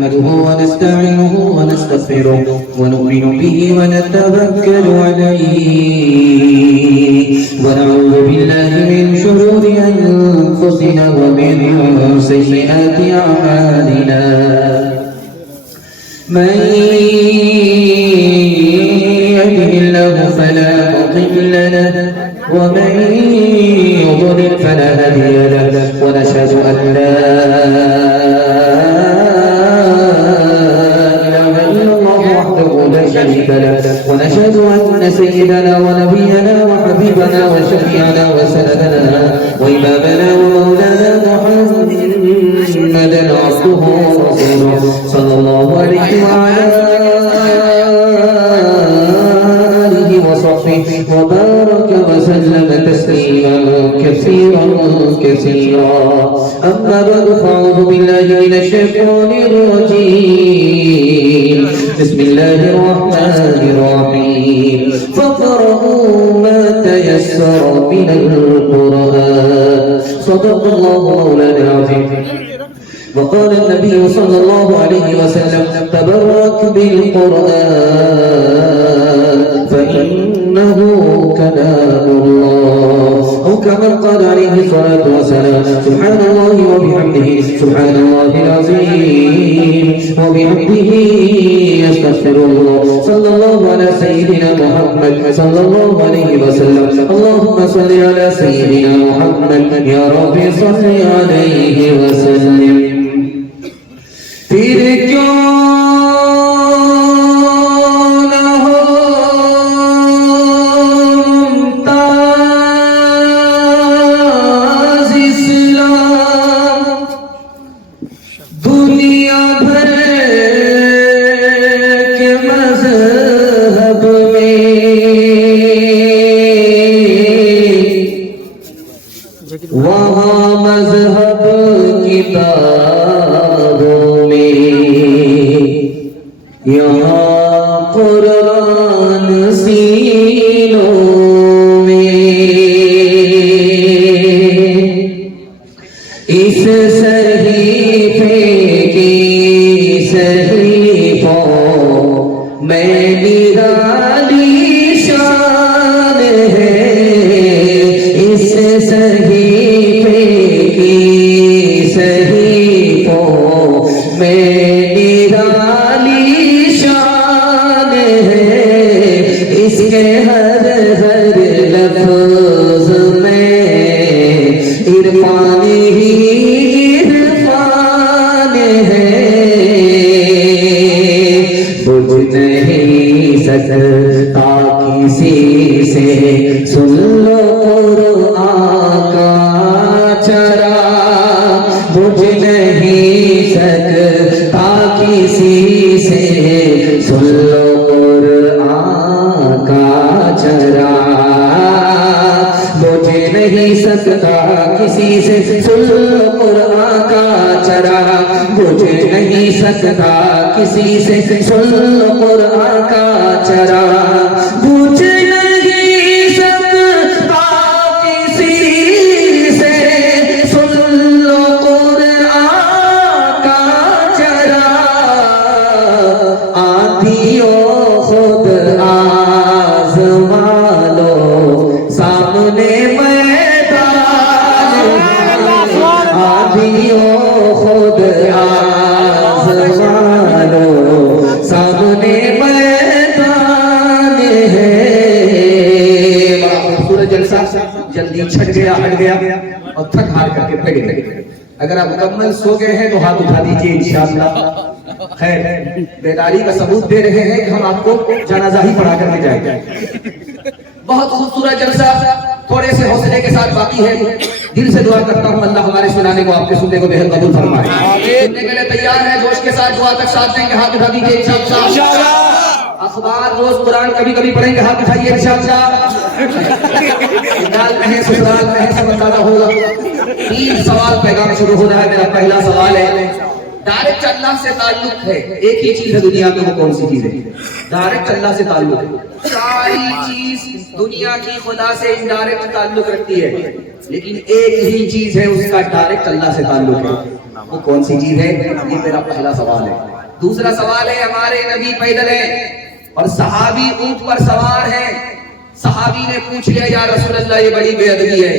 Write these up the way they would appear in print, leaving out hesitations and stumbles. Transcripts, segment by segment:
نحمده ونستعينه ونستغفره ونؤمن به ونتوكل عليه ونعوذ بالله من شرور أنفسنا ومن سيئات أعمالنا من يهده الله فلا مضل له ومن يضلل فلا هادي له ونشهد أن لا إله إلا الله وحده لا شريك له ونشهد أن سيدنا ونبينا وحبيبنا وشفيعنا وسندنا وإمامنا ومولانا محمدا عبده ورسوله صلى الله عليه وعلى آله وصحبه وبارك وسلم تسليما كثيرا كثيرا أما بعد فأعوذ بالله من الشيطان الرجيم بسم الله الرحمن الرحيم فاقرؤوا ما تيسر من القرآن صدق الله مولانا العظيم وقال النبي صلى الله عليه وسلم تبرك بالقرآن فإنه كلام الله أو كما قال عليه الصلاة والسلام سبحان الله وبحمده سبحان الله العظيم وبحمده أستغفر الله صلى الله على سيدنا محمد صلى الله عليه وسلم اللهم صل على سيدنا محمد يا رب صل عليه وسلم پھر کیوں نہ ہو ممتاز اسلام دنیا بھر کے مذہب میں وہاں مذہب کتابوں یہاں قرآن سینوں میں اس صحیفے کی صحیفوں میں نرالی شان ہے اس صحیفے کی صحیفوں میں ہر لفظ میں عرفان ہی عرفان ہے بجھ نہیں سکتا کسی سے سن لو قرآن کا چرا بجھ نہیں سکتا کسی سے سن لو نہیں سکتا کسی سے سن لو قرآن کا چرا بجھ نہیں سکتا کسی سے سن لو قرآن کا چرا بجھ نہیں سکتا کسی سے سن لو قرآن کا چرا آدھیوں خود آزما لو سامنے خود آزما لو سامنے میدان ہے بڑا خوبصورت جلسہ جلدی چھٹ گیا ہٹ گیا اور تھک ہار کر کے بیٹھ گئے اگر آپ مکمل سو گئے ہیں تو ہاتھ اٹھا دیجئے انشاءاللہ خیر بیداری کا ثبوت دے رہے ہیں کہ ہم آپ کو جنازہ ہی پڑھا کر کے جائیں گے بہت خوبصورت جلسہ تھوڑے سے حوصلے کے ساتھ باقی ہے دل سے دعا کرتا ہوں اللہ ہمارے سنانے کو آپ کے سننے کو بہت قبول فرمائے سننے کے لیے تیار ہے جوش کے ساتھ دعا تک ساتھ دیں گے ہاتھ اٹھا دیجئے انشاءاللہ اخبار روز قرآن کبھی کبھی پڑھیں گے ہاتھ اٹھائیے انشاءاللہ کہیں سسرال کہیں سے بتانا ہوگا 3 سوال پیغام شروع ہو رہا ہے میرا پہلا سوال ہے ڈائریکٹ اللہ سے تعلق ہے ایک ہی چیز ہے دنیا میں وہ کون سی چیز ہے ڈائریکٹ اللہ سے تعلق ہے ساری چیز دنیا کی خدا سے انڈائریکٹ تعلق رکھتی ہے لیکن ایک ہی چیز ہے اس کا ڈائریکٹ اللہ سے تعلق ہے وہ کون سی چیز ہے؟ یہ میرا پہلا سوال ہے۔ دوسرا سوال ہے، ہمارے نبی پیدل ہیں اور صحابی اونٹ پر سوار ہیں۔ صحابی نے پوچھ لیا یا رسول اللہ یہ بڑی بے ادبی ہے،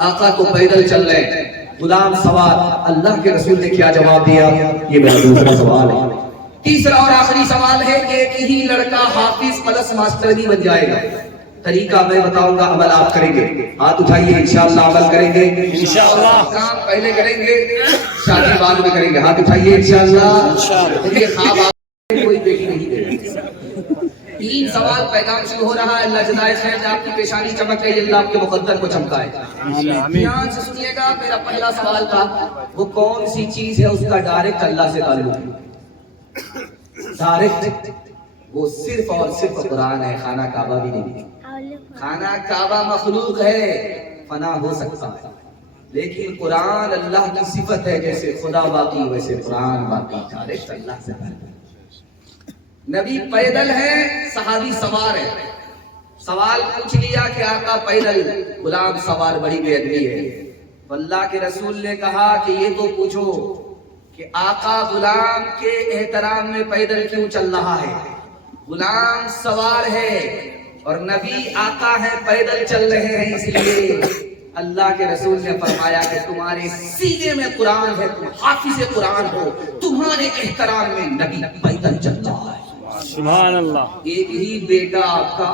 آقا تو پیدل چل رہے ہیں، غلام سوار۔ اللہ کے رسول نے کیا جواب دیا؟ یہ میرا دوسرا سوال ہے۔ تیسرا اور آخری سوال ہے، ایک ہی لڑکا حافظ پلس ماسٹر بھی بن جائے گا، طریقہ میں بتاؤں گا، عمل آپ کریں گے؟ ہاتھ اٹھائیے، انشاءاللہ عمل کریں گے، انشاءاللہ کام پہلے کریں گے، شادی بعد میں کریں گے۔ ہاتھ اٹھائیے، انشاءاللہ۔ یہ خواب آپ کوئی دیکھ نہیں دے۔ 3 سوال پیغام شروع ہو رہا ہے، اللہ جزائے خیر، آپ کی پیشانی چمک رہی ہے، اللہ آپ کے مقدر کو چمکائے۔ دھیان سے سنیے گا، میرا پہلا سوال تھا وہ کون سی چیز ہے اس کا ڈائریکٹ اللہ سے تعلق ہے؟ ڈائریکٹ وہ صرف اور صرف قرآن ہے، خانہ کعبہ بھی نہیں۔ خانہ کعبہ مخلوق ہے، فنا ہو سکتا ہے، لیکن قرآن اللہ کی صفت ہے، جیسے خدا باقی ویسے قرآن باقی، ڈائریکٹ اللہ سے تعلق۔ نبی پیدل ہے، صحابی سوار ہے۔ سوال پوچھ لیا کہ آقا پیدل، غلام سوار، بڑی بے ادبی ہے۔ اللہ کے رسول نے کہا کہ یہ تو پوچھو کہ آقا غلام کے احترام میں پیدل کیوں چل رہا ہے؟ غلام سوار ہے اور نبی آقا ہے، پیدل چل رہے ہیں، اس لیے اللہ کے رسول نے فرمایا کہ تمہارے سینے میں قرآن ہے، تم حافظ قرآن ہو، تمہارے احترام میں نبی پیدل چل رہا ہے۔ سبحان اللہ۔ ایک ہی بیٹا آپ کا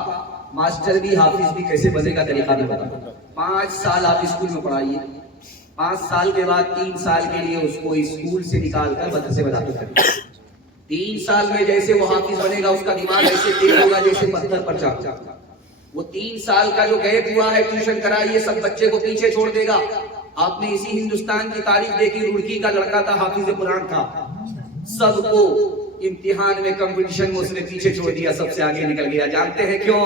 ماسٹر بھی حافظ بھی کیسے بنے گا، طریقہ بھی بتا۔ 5 سال آپ اسکول میں پڑھائیے، 5 سال کے بعد 3 سال کے لیے اس کو اسکول سے نکال کر مدرسے میں داخل کریں۔ 3 سال میں جیسے وہ حافظ بنے گا، اس کا دماغ ایسے تیز ہوگا جیسے پتھر پر چاک۔ وہ 3 سال کا جو گیپ ہوا ہے، ٹیوشن کرائیے، سب بچے کو پیچھے چھوڑ دے گا۔ آپ نے اسی ہندوستان کی تاریخ دیکھی، روڑکی کا لڑکا تھا، حافظ قرآن تھا، سب کو امتحان میں کمپٹیشن میں اس نے پیچھے چھوڑ دیا، سب سے آگے نکل گیا۔ جانتے ہیں کیوں؟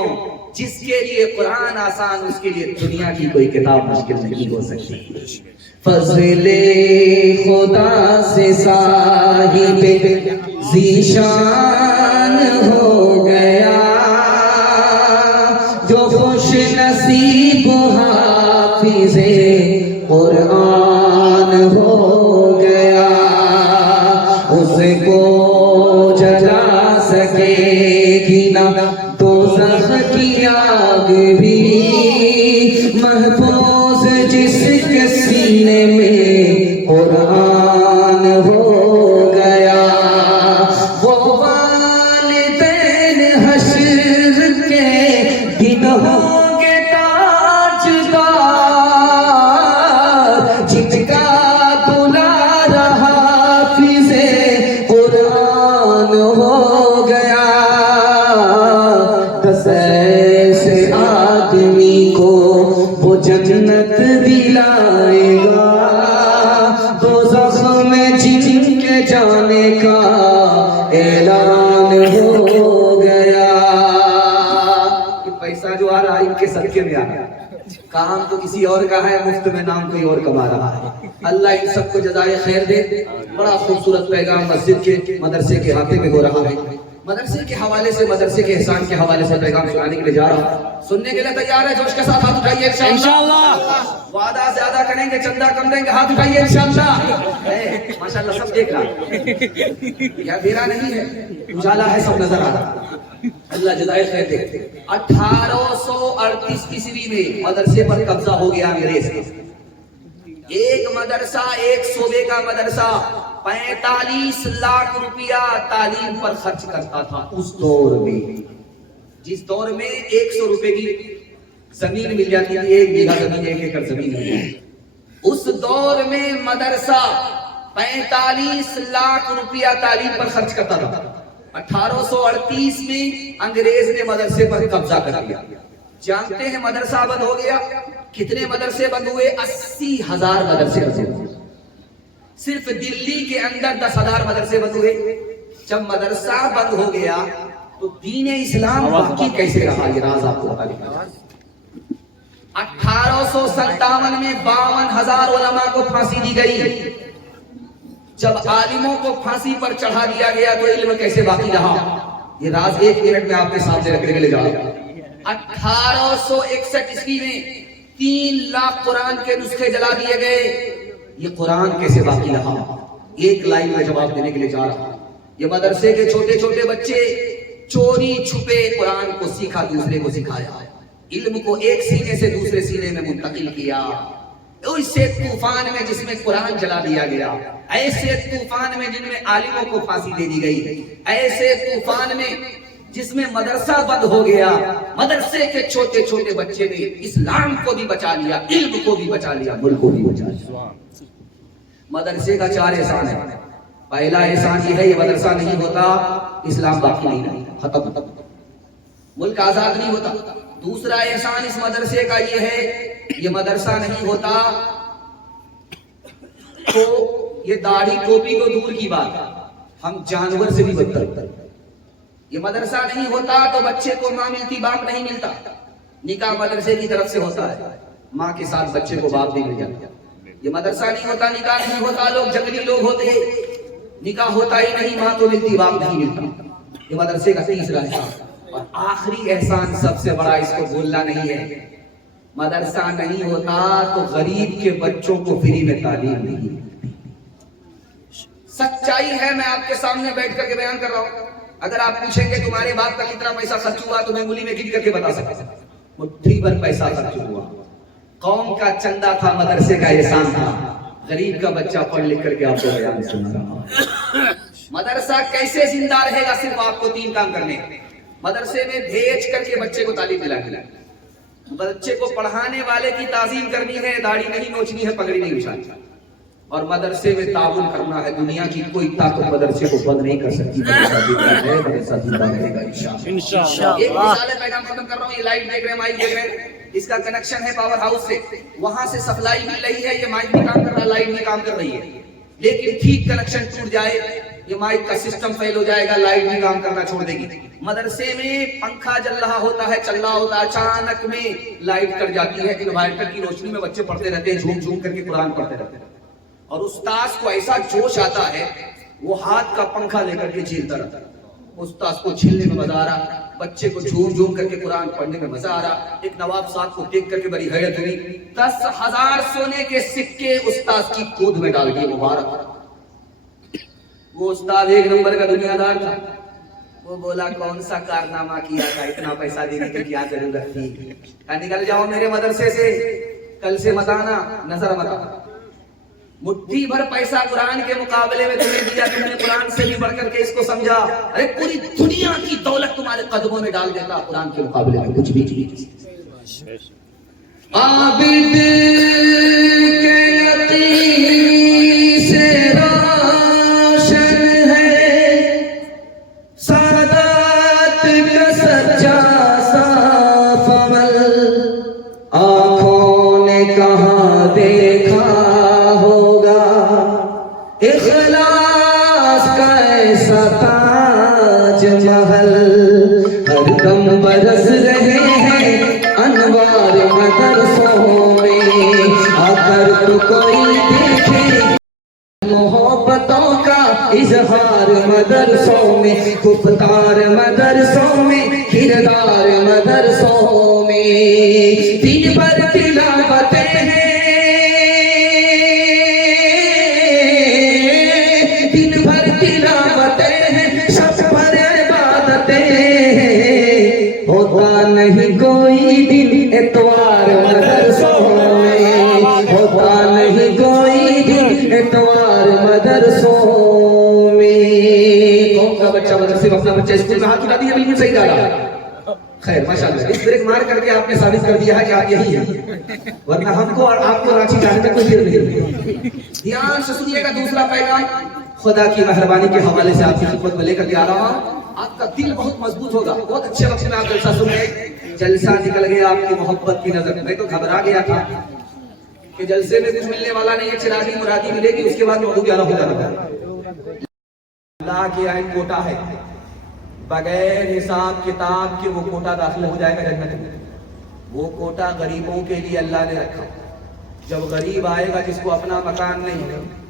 جس کے لیے قرآن آسان، اس کے لیے دنیا کی کوئی کتاب مشکل نہیں ہو سکتی۔ فضل خدا سے صاحب ذیشان ہو گیا، جو خوش نصیب حافظ قرآن ہو گیا، اس کو جلا سکے گی نہ دوزخ کی آگ بھی، محفوظ جس کے سینے میں قرآن ہو گیا، وہ والدین حشر کے دن ہوں گے تاجدار، جن کا دلارا حافظ قرآن ہو گیا۔ 10 ایسے آدمی کو وہ جنت دلائے گا، دوزخ میں جن کے جانے کا اعلان ہو گیا۔ یہ پیسہ جو آ رہا ہے ان کے صدقے میں آ رہا ہے، کام تو کسی اور کا ہے، مفت میں نام کوئی اور کما رہا ہے۔ اللہ ان سب کو جزائے خیر دے۔ بڑا خوبصورت پیغام مسجد کے مدرسے کے ہاتھے میں ہو رہا ہے۔ مدرسے کے حوالے سے، مدرسے کے احسان کے حوالے سے پیغام سنانے کے لیے جا رہا ہوں۔ سننے کے لیے تیار ہے؟ جوش کے ساتھ ہاتھ اٹھائیے انشاءاللہ۔ وعدہ زیادہ کریں گے، چندہ کم دیں گے، ہاتھ اٹھائیے انشاءاللہ۔ ماشاءاللہ سب دیکھ رہا، یہ میرا نہیں ہے، اجالا ہے، سب نظر آ رہا۔ اللہ جزائے خیر دے۔ 1838 عیسوی میں مدرسے پر قبضہ ہو گیا انگریز کا۔ ایک مدرسہ، ایک صوبے کا مدرسہ 45 لاکھ روپیہ تعلیم پر خرچ کرتا تھا اس دور میں۔ جس دور میں 100 روپے کی زمین مل جاتی تھی، 1 بیگھہ زمین، 1 ایکڑ زمین مل جاتی، اس دور میں مدرسہ 45 لاکھ روپیہ تعلیم پر خرچ کرتا تھا۔ 1838 میں انگریز نے مدرسے پر قبضہ کر لیا۔ جانتے ہیں مدرسہ بند ہو گیا، کتنے مدرسے بند ہوئے؟ 80,000 مدرسے بند ہوئے۔ صرف دلی کے اندر 10,000 مدرسے بند ہوئے۔ جب مدرسہ بند ہو گیا تو دین اسلام باقی کیسے رہا؟ یہ راز آپ کو بتا دیا۔ 1857 میں 52,000 علماء کو پھانسی دی گئی۔ جب عالموں کو پھانسی پر چڑھا دیا گیا تو علم کیسے باقی رہا؟ یہ راز 1 منٹ میں آپ کے سامنے رکھنے کے لیے جا رہا ہوں۔ 1861 عیسوی میں 3 لاکھ قرآن کے نسخے جلا دیے گئے۔ یہ قرآن کیسے باقی رہا؟ ایک لائن میں جواب دینے کے لیے جا رہا ہوں. یہ مدرسے کے چھوٹے چھوٹے بچے چوری چھپے قرآن کو سیکھا، دوسرے کو سکھایا، علم کو ایک سینے سے دوسرے سینے میں منتقل کیا. ایسے طوفان میں جس میں قرآن جلا دیا گیا، ایسے طوفان میں جن میں عالموں کو پھانسی دے دی گئی، ایسے طوفان میں جس میں مدرسہ بند ہو گیا، مدرسے کے چھوٹے چھوٹے بچے نے اسلام کو بھی بچا لیا، علم کو بھی بچا لیا، ملک کو بھی بچا لیا. مدرسے کا 4 احسان ہے. پہلا احسان یہ ہے، یہ مدرسہ نہیں ہوتا اسلام باقی نہیں رہتا، ختم، ملک آزاد نہیں ہوتا. دوسرا احسان اس مدرسے کا یہ ہے، یہ مدرسہ نہیں ہوتا تو یہ داڑھی ٹوپی کو دور کی بات، ہم جانور سے بھی بدتر. یہ مدرسہ نہیں ہوتا تو بچے کو ماں ملتی، باپ نہیں ملتا. نکاح مدرسے کی طرف سے ہوتا ہے، ماں کے ساتھ بچے کو باپ نہیں مل جاتا. یہ مدرسہ نہیں ہوتا، نکاح نہیں ہوتا، لوگ جنگلی لوگ ہوتے، نکاح ہوتا ہی نہیں، ماں تو ملتی، باپ نہیں ملتا. یہ مدرسے کا تیسرا احسان. اور آخری احسان سب سے بڑا، اس کو بھولنا نہیں ہے، مدرسہ نہیں ہوتا تو غریب کے بچوں کو فری میں تعلیم نہیں ملتی. سچائی ہے، میں آپ کے سامنے بیٹھ کر کے بیان کر رہا ہوں. اگر آپ پوچھیں گے تمہارے باپ کا کتنا پیسہ خرچ ہوا تو میں انگلی میں گن کر کے بتا سکتا ہوں. مٹھی بھر پیسہ خرچ ہوا. قوم کا چندہ تھا، مدرسے کا احسان تھا. غریب کا بچہ پڑھ لکھ کر کے آپ کو بیان سنا رہا. مدرسہ کیسے زندہ رہے گا؟ صرف آپ کو 3 کام کرنے. مدرسے میں بھیج کر کے بچے کو تعلیم دلانی ہے، بچے کو پڑھانے والے کی تعظیم کرنی ہے، داڑھی نہیں نوچنی ہے، پگڑی نہیں بچھانی ہے، اور مدرسے میں تعاون کرنا ہے. دنیا کی کوئی طاقت مدرسے کو بند نہیں کر سکتی. مدرسہ زندہ رہے گا انشاءاللہ. ایک مثال ہے، پیغام ختم کر رہا ہوں. یہ لائٹ دیکھ رہے ہیں، مائک دیکھ رہے ہیں، اس کا کنیکشن ہے پاور ہاؤس سے، وہاں سے سپلائی مل رہی ہے. یہ مائک بھی کام کر رہا ہے، لائٹ بھی کام کر رہی ہے. لیکن ٹھیک کنیکشن ٹوٹ جائے، یہ مائک کا سسٹم فیل ہو جائے گا، لائٹ بھی کام کرنا چھوڑ دے گی. مدرسے میں پنکھا چل رہا ہوتا ہے، اچانک میں لائٹ کٹ جاتی ہے. انورٹر کی روشنی میں بچے پڑھتے رہتے ہیں، جھوم جھوم کر کے قرآن پڑھتے رہتے ہیں. اور استاذ کو ایسا جوش آتا ہے، وہ ہاتھ کا پنکھا لے کر کے جھیلتا رہتا ہے. استاذ کو چھیلنے میں مزہ آ رہا، بچے کو جھوم جھوم کر کے قرآن پڑھنے میں مزہ آ رہا. ایک نواب صاحب کو دیکھ کر کے بڑی حیرت ہوئی. 10,000 سونے کے سکے استاذ کی گود میں ڈال دیے. مبارک. وہ استاد 1 نمبر کا دنیا دار تھا. وہ بولا کون سا کارنامہ کیا تھا، اتنا پیسہ دینے کی کیا ضرورت تھی؟ نکل جاؤ میرے مدرسے سے، کل سے مت آنا، نظر مت آنا. مٹھی بھر پیسہ قرآن کے مقابلے میں تمہیں دیا، تم نے قرآن سے بھی بڑھ کر کے اس کو سمجھا. ارے پوری دنیا کی دولت تمہارے قدموں میں ڈال دیتا، قرآن کے مقابلے میں کچھ بھی نہیں. عابد کے یقین سے روشن ہے، سعادت کا سچا صاف عمل. آنکھوں نے کہاں دیکھا اخلاص کا ایسا تاج محل. ہر دم برس رہے ہیں انوار مدرسوں میں، اگر تو کوئی دیکھے محبتوں کا اظہار مدرسوں میں، گفتار مدرسوں میں، کردار مدرسوں میں. دن بھر تلاوتیں ہیں، نہیں کوئی دن اتوار مدرسوں میں، ہوتا نہیں کوئی دن اتوار مدرسوں میں. کون کا بچہ مدرسے میں اپنا بچہ اسکول میں ہاتھ اٹھا دیا، بالکل صحیح ڈالا. خیر ماشاءاللہ، اس بریک مار کر کے آپ نے ثابت کر دیا ہے کہ آپ یہی ہیں، ورنہ ہم کو اور آپ کو رانچی جانے میں کوئی دیر نہیں ہوئی. دھیان سے سنیے گا. دوسرا پیغام خدا کی مہربانی کے حوالے سے آپ کی خدمت میں لے کر کے آ رہا ہوں. آپ کا دل بہت مضبوط ہوگا. بہت اچھے وقت میں آپ جلسہ سن رہے، جلسہ نکل گیا آپ کی محبت کی نظر. میں تو گھبرا گیا تھا کہ جلسے میں کچھ ملنے والا نہیں ہے، چراغی مرادی ملے گی، اس کے بعد موضوع کیا ہو جانا ہے. اللہ کی عین کوٹا ہے، بغیر حساب کتاب کے وہ کوٹا داخل ہو جائے گا جنت میں. وہ کوٹا غریبوں کے لیے اللہ نے رکھا. جب غریب آئے گا جس کو اپنا مکان نہیں،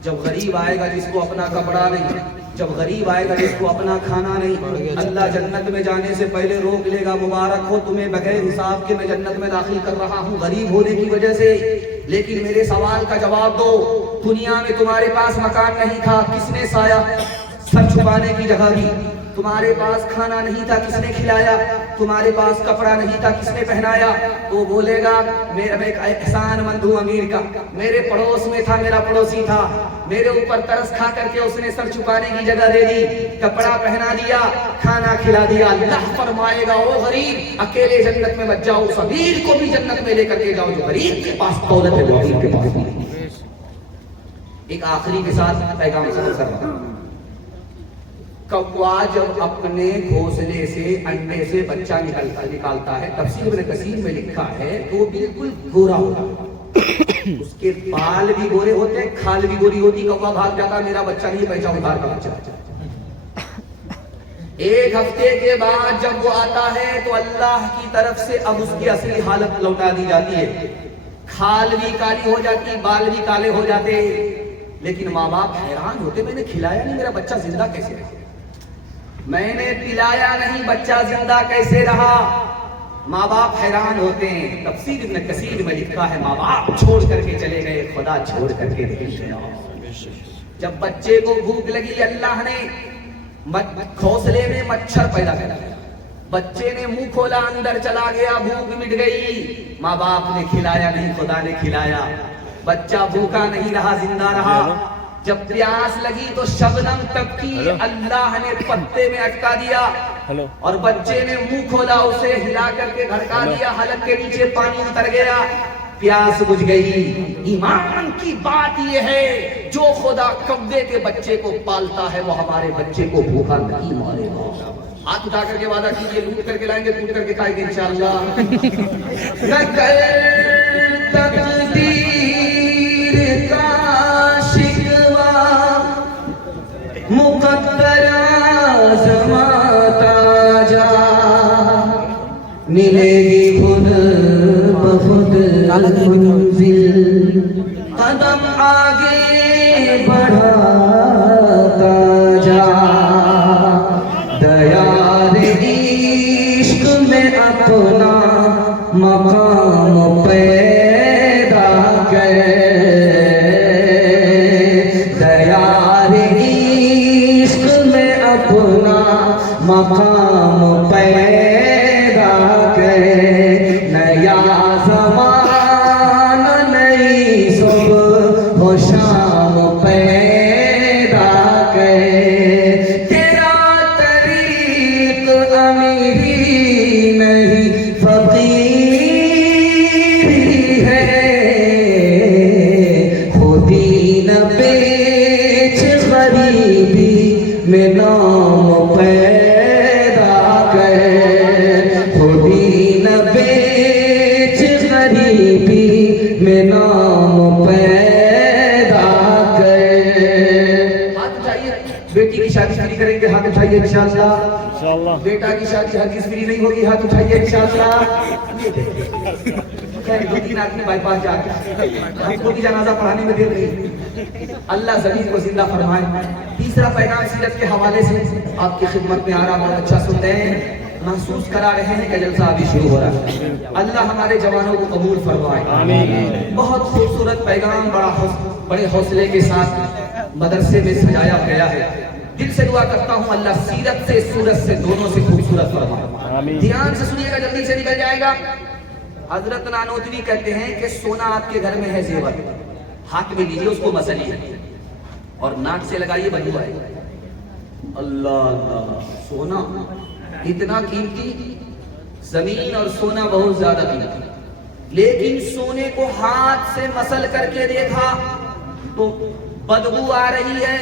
جب غریب آئے گا جس کو اپنا کپڑا نہیں، جب غریب آئے گا جس کو اپنا کھانا نہیں، اللہ جنت میں جانے سے پہلے روک لے گا. مبارک ہو تمہیں، بغیر حساب کے میں جنت میں داخل کر رہا ہوں غریب ہونے کی وجہ سے. لیکن میرے سوال کا جواب دو، دنیا میں تمہارے پاس مکان نہیں تھا، کس نے سایہ سر چھپانے کی جگہ دی؟ تمہارے پاس کھانا نہیں تھا، کس نے کھلایا؟ تمہارے پاس کپڑا نہیں تھا، کس نے پہنایا؟ تو بولے گا میں ایک احسان مند ہوں امیر کا، میرے پڑوس میں تھا، میرا پڑوسی تھا، میرے اوپر ترس کھا کر کے اس نے سر چھپانے کی جگہ دے دی، کپڑا پہنا دیا، کھانا کھلا دیا۔ اللہ فرمائے گا او غریب اکیلے جنت میں مت جاؤ، اس امیر کو بھی جنت میں لے کر کے جاؤ جو غریب کے پاس دولت ہے وہ امیر کے پاس نہیں۔ ایک آخری کے ساتھ پیغام ختم کر رہا ہوں۔ کوا جب اپنے گھونسلے سے انڈے سے بچہ نکالتا ہے، تفسیر ابن کثیر میں لکھا ہے تو وہ بالکل گورا ہوتا ہے، اس کے بال بھی گورے ہوتے ہیں، کھال بھی گوری ہوتی، کوا بھاگ جاتا میرا بچہ نہیں پہچان ادھار کا بچہ۔ ایک ہفتے کے بعد جب وہ آتا ہے تو اللہ کی طرف سے اب اس کی اصلی حالت لوٹا دی جاتی ہے، کھال بھی کالی ہو جاتی، بال بھی کالے ہو جاتے، لیکن ماں باپ حیران ہوتے میں نے کھلایا نہیں، میرا بچہ زندہ کیسے رہا؟ میں نے پلایا نہیں، بچہ زندہ کیسے رہا؟ ماں باپ حیران ہوتے ہیں۔ تفسیر ابن کثیر میں لکھا ہے ماں باپ چھوڑ کر کے چلے گئے، خدا چھوڑ کر کے نہیں گیا۔ جب بچے کو بھوک لگی اللہ نے گھونسلے میں مچھر پیدا کر دیا، بچے نے منہ کھولا اندر چلا گیا، بھوک مٹ گئی، ماں باپ نے کھلایا نہیں، خدا نے کھلایا، بچہ بھوکا نہیں رہا، زندہ رہا۔ جب پیاس لگی تو شبنم ٹپکی، اللہ نے پتے میں اٹکا دیا اور بچے نے منہ کھولا، اسے ہلا کر کے دھڑکا دیا، حلق کے نیچے پانی اتر گیا، پیاس بجھ گئی۔ ایمان کی بات یہ ہے جو خدا کبے کے بچے کو پالتا ہے وہ ہمارے بچے کو بھوکا نہیں مارے گا۔ ہاتھ اٹھا کر کے وعدہ کیجئے، لوٹ کر کے لائیں گے، ٹوٹ کر کے کھائیں گے انشاءاللہ۔ مقدر آزماتا جا، ملے گی خود بخود منزل، قدم آگے بڑھاتا جا، دیار عشق میں اپنا مقام پیدا کر، مقام پیدا کرے، نیا زمانہ نئی صبح و شام پیدا کرے، تیرا طریق امیری نہیں فقیری ہے، خودی نہ بیچ غریبی میں نام پیدا کر، خودی نہ بیچ غریبی میں نام پیدا کر۔ ہاتھ اٹھائیے، بیٹی کی شادی شادی کریں گے، ہاتھ اٹھائیے انشاءاللہ۔ بیٹا کی شادی ہرگز فری نہیں ہوگی، ہاتھ اٹھائیے انشاءاللہ۔ دو تین آدمی بائی پاس جا کے ہم کو بھی جنازہ پڑھانے میں دیر نہیں، اللہ زمین کو زندہ فرمائے۔ تیسرا پیغام سیرت کے حوالے سے آپ کی خدمت میں آ رہا، بہت اچھا سنتے ہیں، محسوس کرا رہے ہیں کہ جلسہ ابھی شروع ہو رہا ہے، اللہ ہمارے جوانوں کو قبول فرمائے۔ بہت خوبصورت پیغام، بڑے حوصلے کے ساتھ مدرسے میں سجایا گیا ہے، دل سے دعا کرتا ہوں اللہ سیرت سے سورت سے دونوں سے خوبصورت فرمائے۔ دھیان سے سنیے گا، جلدی سے نکل جائے گا۔ حضرت نانوتوی کہتے ہیں کہ سونا آپ کے گھر میں ہے زیور، ہاتھ میں لیجیے اس کو مسلیے اور ناک سے لگائیے بدبو آئے۔ اللہ اللہ، سونا اتنا قیمتی، زمین اور سونا بہت زیادہ قیمتی، لیکن سونے کو ہاتھ سے مسل کر کے دیکھا تو بدبو آ رہی ہے۔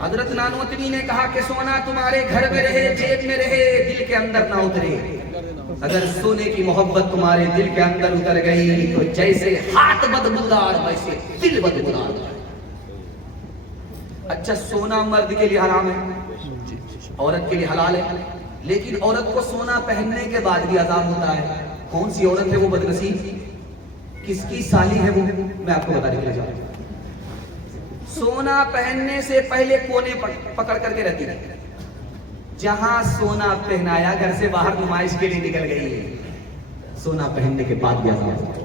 حضرت نانوتوی نے کہا کہ سونا تمہارے گھر میں رہے، جیب میں رہے، دل کے اندر نہ اترے۔ اگر سونے کی محبت تمہارے دل کے اندر اتر گئی تو جیسے ہاتھ بدبودار ویسے دل بدبودار۔ اچھا، سونا مرد کے لیے حرام ہے، عورت کے لیے حلال ہے، لیکن عورت کو سونا پہننے کے بعد بھی عذاب ہوتا ہے۔ کون سی عورت ہے وہ بدنصیب؟ کس کی سالی ہے وہ؟ میں آپ کو بتا دے جاؤں۔ سونا پہننے سے پہلے کونے پکڑ کر کے رہتی ہے، جہاں سونا پہنایا گھر سے باہر نمائش کے لیے نکل گئی ہے، سونا پہننے کے بعد بھی عذاب ہوتا ہے۔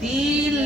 3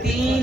3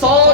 100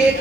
1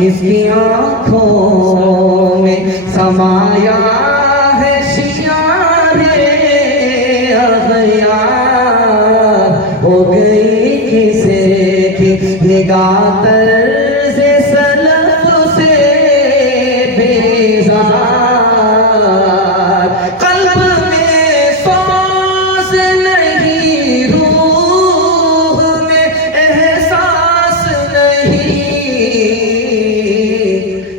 کس کی آنکھوں میں سمایا ہے شیارے اغیار ہو گئی کسے کی نگاہ طرز سلف سے بیزار قلب میں سوز نہیں روح میں احساس نہیں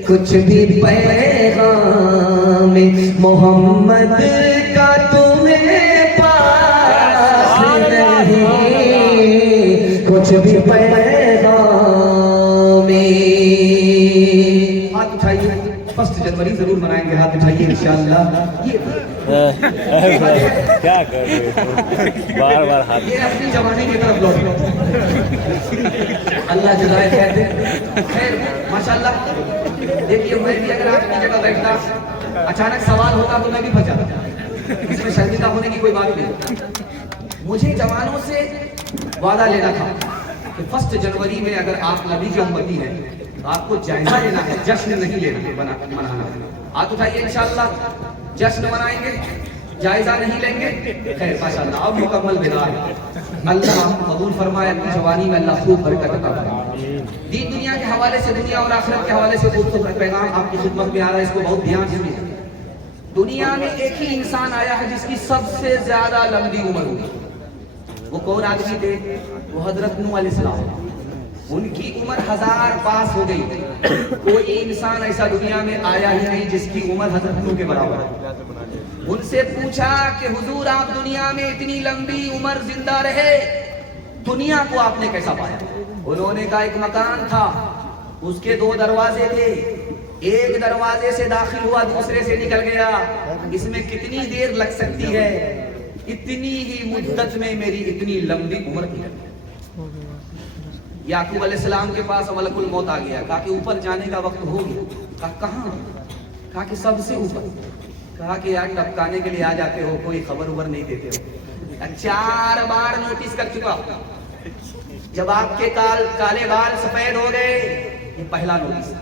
کچھ بھی پیغام محمد کا تمہیں پاس نہیں کچھ بھی پیغام ہاتھ اٹھائیے 1 جنوری ضرور منائیں گے ہاتھ اٹھائیے انشاءاللہ یہ کیا کر رہے ہو بار بار ہاتھ یہ اپنی جوانی کی طرف لوٹ اللہ جزائے خیر دے خیر ماشاءاللہ دیکھیے میں بھی اگر آپ کی جگہ بیٹھتا اچانک سوال ہوتا تو میں بھی پھنس جاتا اس میں شرمندہ ہونے کی کوئی بات نہیں مجھے جوانوں سے وعدہ لینا تھا کہ 1 جنوری میں اگر آپ نبی کے امتی ہیں تو آپ کو جائزہ لینا ہے جشن نہیں لینا منانا ہاتھ اٹھائیے انشاءاللہ جشن منائیں گے جائزہ نہیں لیں گے خیر ماشاءاللہ اب مکمل بیدار ہے اللہ آپ کو قبول فرمائے اپنی جوانی میں اللہ خوب برکت عطا فرمائے دین دنیا کے حوالے سے دنیا اور آخرت کے حوالے سے خوبصورت پیغام آپ کی خدمت میں آ رہا ہے اس کو بہت دھیان سے سنیے دنیا میں ایک ہی انسان آیا ہے جس کی سب سے زیادہ لمبی عمر ہوئی وہ کون آدمی تھے وہ حضرت نوح علیہ السلام ان کی عمر 1000 پاس ہو گئی کوئی انسان ایسا دنیا میں آیا ہی نہیں جس کی عمر حضرت نوح کے برابر ہے ان سے پوچھا کہ حضور آپ دنیا میں اتنی لمبی عمر زندہ رہے دنیا کو آپ نے کیسا پایا انہوں نے کہا ایک مکان تھا اس کے 2 دروازے تھے ایک دروازے سے داخل ہوا دوسرے سے نکل گیا اس میں کتنی دیر لگ سکتی ہے اتنی ہی مدت میں میری اتنی لمبی عمر کی یعقوب علیہ السلام کے پاس ملک الموت آ گیا کہا کہ اوپر جانے کا وقت ہو گیا کہا کہاں کہا کہ سب سے اوپر کہا کہ یار ٹپکانے کے لیے آ جاتے ہو کوئی خبر نہیں دیتے ہو 4 بار نوٹس کر چکا جب آپ کے کالے بال سفید ہو گئے یہ پہلا نوٹس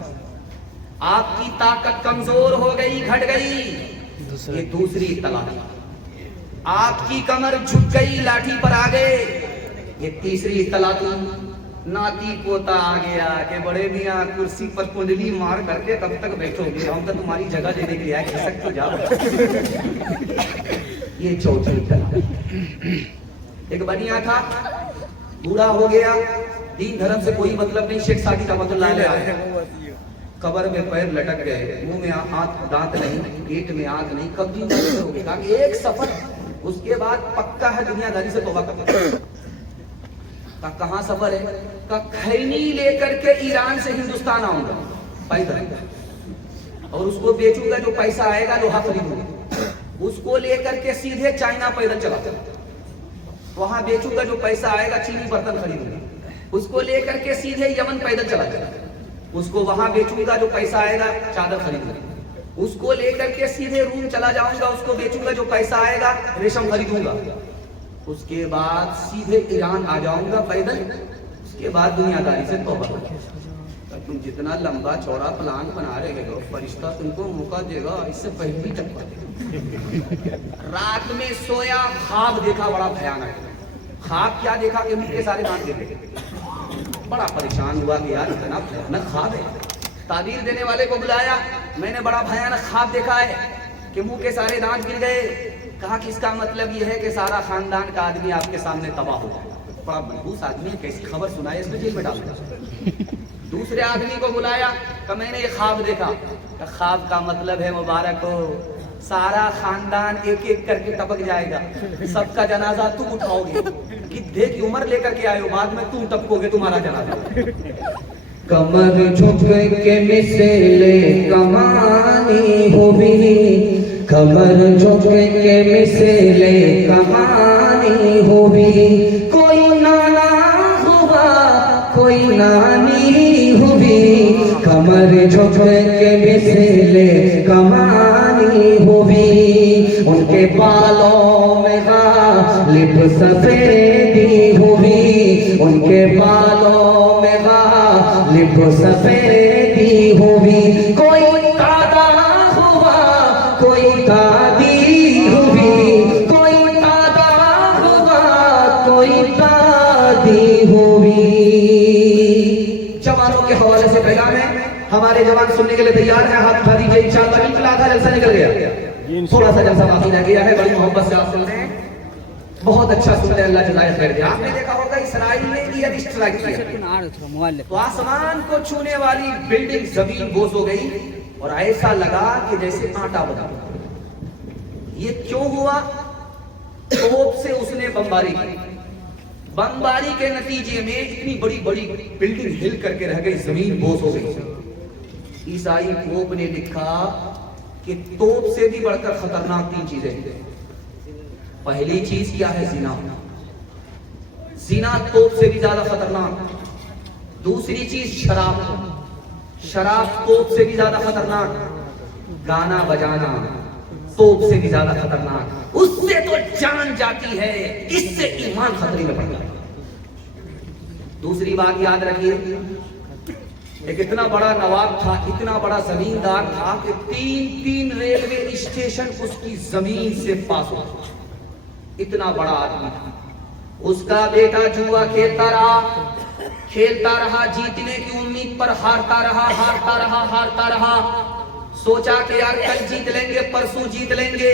آپ کی طاقت کمزور ہو گئی گھٹ گئی یہ دوسری اطلاع آپ کی کمر جھک گئی لاٹھی پر آ گئے یہ تیسری اطلاع ناتی پوتا آ گیا کہ بڑے میاں کرسی پر کنڈلی مار کر کے کب تک بیٹھو گے ہم تو تمہاری جگہ دینے کے لیے آئے کھسک تو جاؤ یہ چوتھی اطلاع ایک بنیا تھا بوڑھا ہو گیا دین دھرم سے کوئی مطلب نہیں شیخ ساٹی رحمۃ اللہ علیہ آئے قبر میں پیر لٹک گئے منہ میں ہاتھ دانت نہیں پیٹ میں آنکھ نہیں کبھی نہیں ہوگی کہا کہ ایک سفر اس کے بعد پکا ہے دنیا داری سے توبہ کرنا کہا کہاں سفر ہے کہا کھینی لے کر کے ایران سے ہندوستان آؤں گا پیدل اور اس کو بیچوں گا جو پیسہ آئے گا لوہا خریدوں گا اس کو لے کر کے سیدھے چائنا پیدل چلا جاؤں وہاں بیچوں گا جو پیسہ آئے گا چینی برتن خریدوں گا اس کو لے کر کے سیدھے یمن پیدل چلا جاؤں اس کو وہاں بیچوں گا جو پیسہ آئے گا چادر خریدوں گا اس کو لے کر کے سیدھے روم چلا جاؤں گا اس کو بیچوں گا جو پیسہ آئے گا ریشم خریدوں گا اس کے بعد سیدھے ایران آ جاؤں گا پیدل اس کے بعد دنیا داری سے توبہ تم جتنا لمبا چوڑا پلان بنا رہے ہو فرشتہ تم کو موقع دے گا اس سے پہلے ہی ٹپا دے گا رات میں سویا خواب دیکھا بڑا بھیانک خواب کیا دیکھا کہ منہ کے سارے دانت دیکھے بڑا پریشان ہوا کہ یار اتنا بھیانک خواب ہے تعبیر دینے والے کو بلایا میں نے بڑا بھیانک خواب دیکھا ہے کہ منہ کے سارے دانت گر گئے کہا کہ اس کا مطلب یہ ہے کہ سارا خاندان کا آدمی آپ کے سامنے تباہ ہو جائے بڑا منحوس آدمی کیسی خبر سنائے اس میں جیل میں ڈال دیا دوسرے آدمی کو بلایا کہ میں نے یہ خواب دیکھا کہ خواب کا مطلب ہے مبارک ہو سارا خاندان ایک ایک کر کے ٹپک جائے گا سب کا جنازہ تم اٹھاؤ گے گدھے کی عمر لے کر کے آئے ہو بعد میں تم ٹپکو گے تمہارا جنازہ کمر جھک کے مثل کمانی ہوئی کمر جھک کے مثل کمانی ہوئی کوئی نانا ہوا کوئی نانی ہوئی کمر جھک کے مثل کمانی ہوئی ان کے بالوں میں غالب سفیدی ہوئی ان کے بالوں میں غالب سفیدی ہوئی کوئی دادا ہوا کوئی دادی ہوئی کوئی دادا ہوا کوئی دادی ہوئی. جوانوں کے حوالے سے پیغام ہے. ہمارے جوان سننے کے لیے تیار ہیں؟ ہاتھ اٹھا دیجیے. انشاءاللہ بالکل آدھا جلسہ نکل گیا, تھوڑا سا جلسہ باقی رہ گیا ہے. بڑی محبت سے آپ سن رہے ہیں, بہت اچھا سن رہے ہیں. اللہ جزائے خیر دے. آپ نے دیکھا ہوگا اسرائیل نے ایئر اسٹرائک کیا تو آسمان کو چھونے والی بلڈنگ زمین بوس ہو گئی اور ایسا لگا کہ جیسے آٹا بنا. یہ کیوں ہوا؟ توپ سے اس نے بمباری کی. بمباری کے نتیجے میں اتنی بڑی بڑی بلڈنگ ہل کر کے رہ گئی, زمین بوس ہو گئی. عیسائی پوپ نے لکھا کہ توپ سے بھی بڑھ کر خطرناک 3 چیزیں ہیں. پہلی چیز کیا ہے؟ زنا. زنا توپ سے بھی زیادہ خطرناک. دوسری چیز شراب. شراب توپ سے بھی زیادہ خطرناک. گانا بجانا توپ سے بھی زیادہ خطرناک. اس سے تو جان جاتی ہے, اس سے ایمان خطرے میں پڑتا ہے. دوسری بات یاد رکھیے, ایک اتنا بڑا نواب تھا, اتنا بڑا زمیندار تھا کہ 3 ریلوے اسٹیشن اس کی زمین سے پاس ہوتا. اتنا بڑا آدمی تھا. اس کا بیٹا جوا کھیلتا رہا, جیتنے کی امید پر ہارتا رہا. سوچا کہ یار کل جیت لیں گے, پرسوں جیت لیں گے.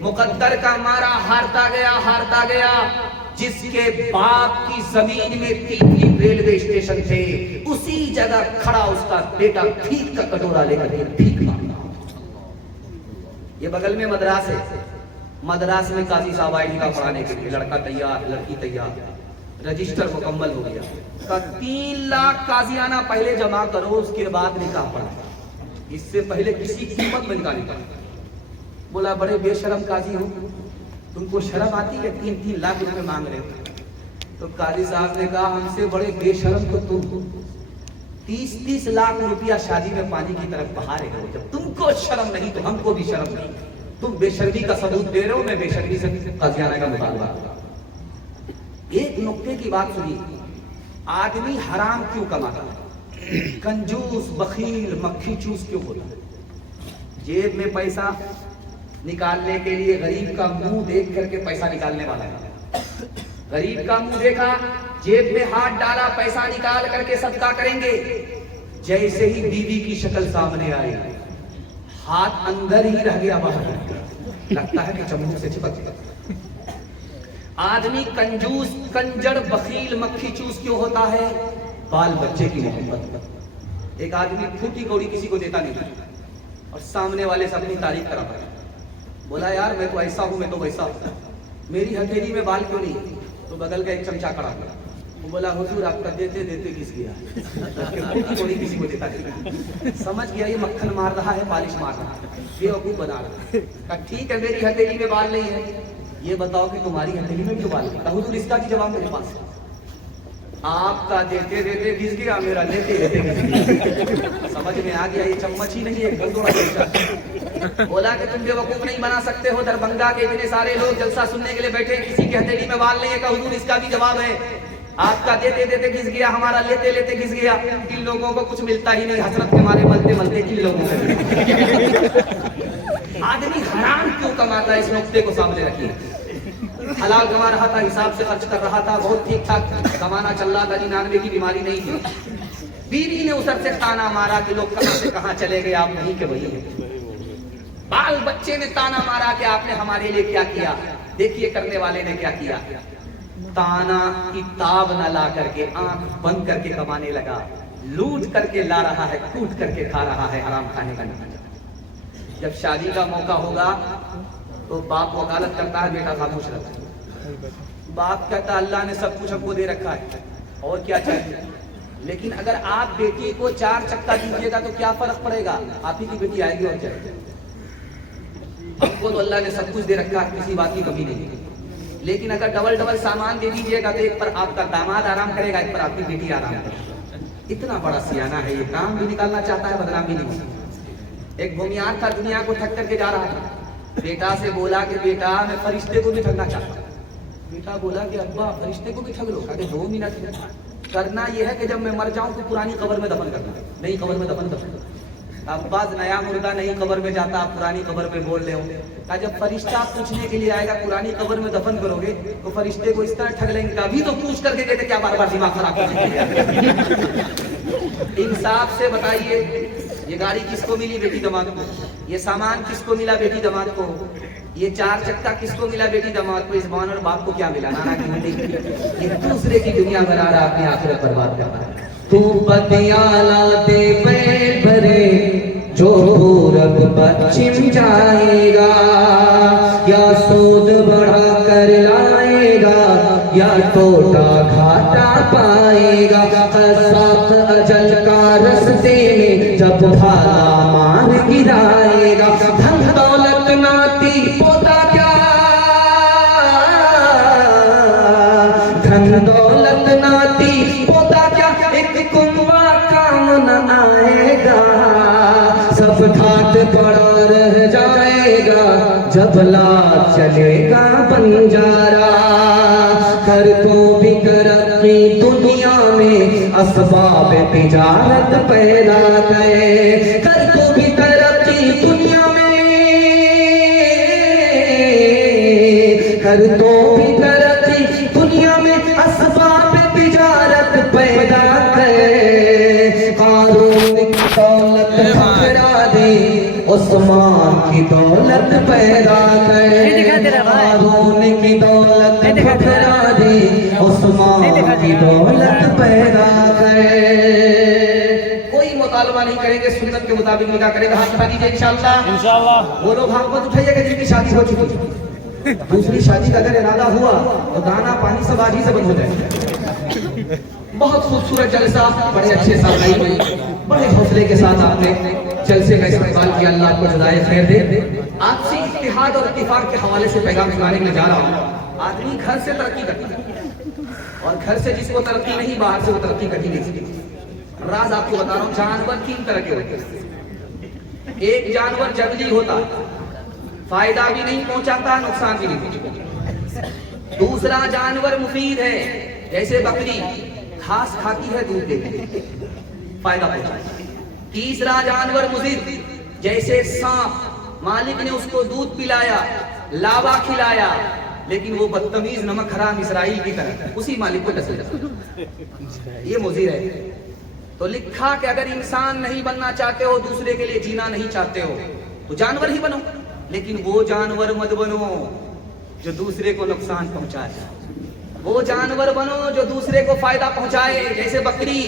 مقدر کا مارا ہارتا گیا. جس کے باپ کی زمین میں 3 ریلوے اسٹیشن تھے, اسی جگہ کھڑا اس کا بیٹا بھیک کا کٹورا لے کر کے بھیک مانگا. یہ بغل میں مدراس ہے. مدراس میں قاضی صاحب آئے نکاح پڑھانے کے لیے. لڑکا تیار, لڑکی تیار, رجسٹر مکمل ہو گیا. 3 لاکھ قاضیانہ پہلے جمع کرو, اس کے بعد نکاح پڑھا. اس سے پہلے کسی قیمت میں نکاح نہیں پڑا. بولا بڑے بے شرم قاضی ہو, تم کو شرم آتی ہے 3 لاکھ روپے مانگ رہے ہو؟ تو قاضی صاحب نے کہا ہم سے بڑے بے شرم تو تم ہو. 30 لاکھ روپیہ شادی میں پانی کی طرف بہا رہے ہو. جب تم کو شرم نہیں تو ہم کو بھی شرم نہیں. تم بے شرمی کا ثبوت دے رہے ہو, میں بے شرمی سے قاضیانہ کا مطالبہ. ایک نقطے کی بات سنیے, آدمی حرام کیوں کماتا ہے؟ کنجوس, بخیل, مکھی چوس کیوں ہوتا ہے؟ جیب میں پیسہ نکالنے کے لیے غریب کا منہ دیکھ کر کے پیسہ نکالنے والا ہے. غریب کا منہ دیکھا, جیب میں ہاتھ ڈالا, پیسہ نکال کر کے صدقہ کریں گے. جیسے ہی بیوی کی شکل سامنے آئی, ہاتھ اندر ہی رہ گیا, باہر لگتا ہے کہ چمچ سے چپک گیا. آدمی کنجوس, کنجر, بخیل, مکھی چوس کیوں ہوتا ہے؟ بال بچے کی محبت. ایک آدمی پھوٹی کوڑی کسی کو دیتا نہیں اور سامنے والے سے اپنی تعریف کراتا ہے. بولا یار میں تو ایسا ہوں, میں تو ویسا ہوں, میری ہتھیلی میں بال کیوں نہیں؟ تو بغل کا ایک چمچا کھڑا ہوا. وہ بولا حضور آپ کا دیتے دیتے گھس گیا. پھوٹی کوڑی کسی کو دیتا نہیں. سمجھ گیا یہ مکھن مار رہا ہے, پالش مار رہا ہے, بیوقوف بنا رہا ہے. کہا ٹھیک ہے میری ہتھیلی میں بال نہیں ہے, یہ بتاؤ کہ تمہاری ہتھیلی میں کیوں بال ہے؟ کہا حضور اس کا بھی جواب میرے پاس ہے. آپ کا دیتے دیتے گھس گیا, میرا لیتے لیتے گھس گیا. سمجھ میں آ گیا یہ چمچ ہی نہیں ہے, گندوڑا چمچا. بولا کہ تم بیوقوف نہیں بنا سکتے ہو. دربھنگا کے اتنے سارے لوگ جلسہ سننے کے لیے بیٹھے, کسی کی ہتھیلی میں بال نہیں ہے. کہا حضور اس کا بھی جواب ہے. آپ کا دیتے دیتے گھس گیا, ہمارا لیتے لیتے گھس گیا. ان لوگوں کو کچھ ملتا ہی نہیں, حسرت کے مارے ملتے ملتے ان لوگوں سے. آدمی حرام کیوں کماتا ہے, اس نقطے کو سامنے رکھیے. حلال کما رہا تھا, حساب سے خرچ کر رہا تھا, بہت ٹھیک ٹھاک کمانا چل رہا تھا, 99 کی بیماری نہیں تھی. بیوی نے اسر سے تانا مارا کہ لوگ کہاں سے کہاں چلے گئے, آپ وہیں کے وہیں ہیں. بال بچے نے تانا مارا کہ آپ نے ہمارے لیے کیا کیا. دیکھیے کرنے والے نے کیا کیا, تانا کی تاب نہ لا کر کے آنکھ بند کر کے کمانے لگا. لوٹ کر کے لا رہا ہے, کوٹ کر کے کھا رہا ہے, حرام کھانے کا نہیں. جب شادی کا موقع ہوگا تو باپ وکالت کرتا ہے, بیٹا خاموش رہتا ہے. باپ کہتا اللہ نے سب کچھ ہم کو دے رکھا ہے, اور کیا چاہیے. لیکن اگر آپ بیٹی کو 4 چکا دیجیے گا تو کیا فرق پڑے گا, آپ ہی کی بیٹی آئے گی اور جائے گی. ہم کو تو اللہ نے سب کچھ دے رکھا ہے, کسی بات کی کمی نہیں. لیکن اگر ڈبل سامان دے دیجیے گا تو ایک پر آپ کا داماد آرام کرے گا, ایک پر آپ کی بیٹی آرام کرے گا. اتنا بڑا سیانہ ہے یہ, کام بھی نکالنا چاہتا ہے, بدنام بھی نہیں. ایک بھومیار تھا, دنیا کو تھک کر کے جا رہا تھا. بیٹا سے بولا کہ بیٹا میں فرشتے کو بھی ٹھگنا چاہتا ہوں. بیٹا بولا کہ ابا فرشتے کو بھی ٹھگ لو. کہ 2 منٹ کرنا یہ ہے کہ جب میں مر جاؤں تو پرانی قبر میں دفن کرنا، نئی قبر میں دفن کرنا۔ اب بعض نیا مردہ نئی قبر میں جاتا، آپ پرانی قبر میں بول رہے ہوں۔ کہا جب فرشتہ پوچھنے کے لیے آئے گا پرانی قبر میں دفن کرو گے تو فرشتے کو اس طرح ٹھگ لیں گے کہ ابھی تو پوچھ کر کے گئے تھے، کیا بار بار دماغ خراب کریں گے؟ انصاف سے بتائیے، یہ گاڑی کس کو ملی؟ بیٹی داماد کو۔ یہ سامان کس کو ملا؟ بیٹی داماد کو۔ یہ 4 چکا کس کو ملا؟ بیٹی داماد کو۔ اس بان اور باپ کو کیا ملا؟ نانا کی منڈی۔ یہ دوسرے کی دنیا بنا رہا، اپنی آخرت برباد کر رہا ہے۔ تو پتیالا دے پیٹ بھرے جو پورب پچھم جائے گا، یا سود بڑھا کر لائے گا یا ٹوٹا گھاٹا پائے گا۔ ساتھ اجل کا رستے میں جب بھالا مار گرائے گا۔ دھن دولت ناتی پوتا کیا، دھن دولت ناتی پوتا کیا، ایک کنواں کام نہ آئے گا۔ سب گھاٹ پڑا رہ جائے گا جب لا چلے گا بنجارا۔ کر کو بھی ترقی دنیا میں اسباب تجارت پیدا گئے، کر کو بھی ترقی دنیا میں، کر تو بھی ترقی دنیا میں اسباب تجارت پیدا گئے۔ قارون کی دولت پکڑا دے، عثمان کی دولت پیدا کرے۔ قارون کی دولت پکڑا دے، عثمان کی دولت پیدا کرے۔ کوئی مطالبہ نہیں کریں گے، سنت کے مطابق نکاح کرے گا۔ ہاتھ اٹھا دیجیے انشاءاللہ۔ انشاءاللہ۔ وہ لوگ ہاتھ مت اٹھائیے گا جن کی شادی ہو چکی، دوسری شادی کا اگر ارادہ ہوا تو دانا پانی سب آج ہی سے بند ہو جائے۔ بہت خوبصورت جلسہ، بڑے اچھے سامعین، بڑے حوصلے کے ساتھ آپ نے جلسے کا استقبال کیا۔ اللہ آپ کو جزائے خیر دے۔ آپسی اتحاد اور اتفاق کے حوالے سے پیغام سنانے کے لیے جا رہا ہوں۔ آدمی گھر سے ترقی کرتا ہے، اور گھر سے جس کو ترقی نہیں، باہر سے وہ ترقی کر ہی نہیں سکتی۔ راز آپ کو بتا رہا ہوں، جانور 3 طرح کے ہوتے ہیں۔ ایک جانور جنگلی ہوتا ہے، فائدہ بھی نہیں پہنچاتا، نقصان بھی نہیں پہنچاتا۔ دوسرا جانور مفید ہے، جیسے بکری گھاس کھاتی ہے، دودھ دیتی ہے، فائدہ پہنچاتا ہے۔ تیسرا جانور مضر، جیسے سانپ، مالک نے اس کو دودھ پلایا، لاوا کھلایا، لیکن وہ بدتمیز نمک حرام اسرائیل کی طرح اسی مالک کو ڈسے جاتا، یہ مضر ہے۔ تو لکھا کہ اگر انسان نہیں بننا چاہتے ہو، دوسرے کے لیے جینا نہیں چاہتے ہو، تو جانور ہی بنو، لیکن وہ جانور مت بنو جو دوسرے کو نقصان پہنچائے، وہ جانور بنو جو دوسرے کو فائدہ پہنچائے۔ جیسے بکری،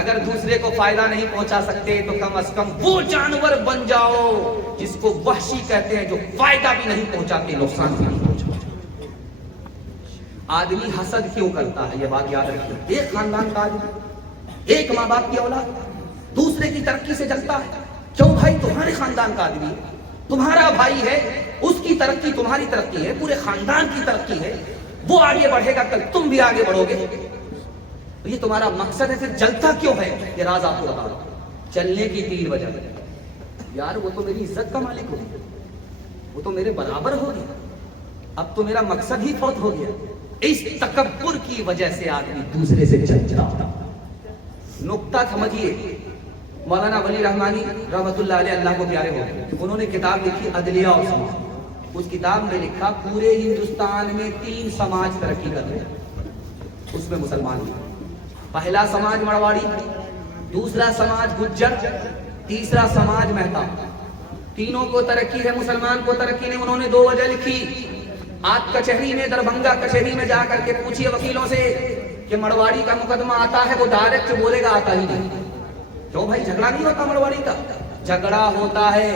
اگر دوسرے کو فائدہ نہیں پہنچا سکتے تو کم از کم وہ جانور بن جاؤ جس کو وحشی کہتے ہیں، جو فائدہ بھی نہیں پہنچاتے، نقصان بھی نہیں پہنچاتے۔ آدمی حسد کیوں کرتا ہے؟ یہ بات یاد رکھیے۔ ایک خاندان کا آدمی، ایک ماں باپ کی اولاد دوسرے کی ترقی سے جلتا ہے۔ کیوں بھائی؟ تمہارے خاندان کا آدمی ہے، تمہارا بھائی ہے، اس کی ترقی تمہاری ترقی ہے، پورے خاندان کی ترقی ہے، وہ آگے بڑھے گا، کل تم بھی آگے بڑھو گے، تو یہ تمہارا مقصد ہے، پھر جلتا کیوں ہے؟ یہ راز آپ کو بتا رہا ہوں۔ چلنے کی 3 وجہ ہے۔ یار وہ تو میری عزت کا مالک ہو گیا، وہ تو میرے برابر ہو گیا، اب تو میرا مقصد ہی فوت ہو گیا۔ اس تکبر کی وجہ سے آدمی دوسرے سے چلتا۔ نقطہ سمجھیے، مولانا ولی رحمانی رحمت اللہ علیہ، اللہ کو پیارے ہو گئے، انہوں نے کتاب لکھی عدلیہ اور سماج۔ اس کتاب میں لکھا پورے ہندوستان میں 3 سماج ترقی کر رہے ہیں، اس میں مسلمان بھی۔ پہلا سماج مرواڑی، دوسرا سماج گجر، تیسرا سماج مہتا۔ تینوں کو ترقی ہے، مسلمان کو ترقی نہیں۔ انہوں نے 2 وجہ لکھی۔ آپ کچہری میں، دربھنگا کچہری میں جا کر کے پوچھئے وکیلوں سے کہ مرواڑی کا مقدمہ آتا ہے، وہ ڈائریکٹ بولے گا آتا ہی نہیں۔ کیوں بھائی؟ جھگڑا نہیں ہوتا مرواڑی کا؟ جھگڑا ہوتا ہے،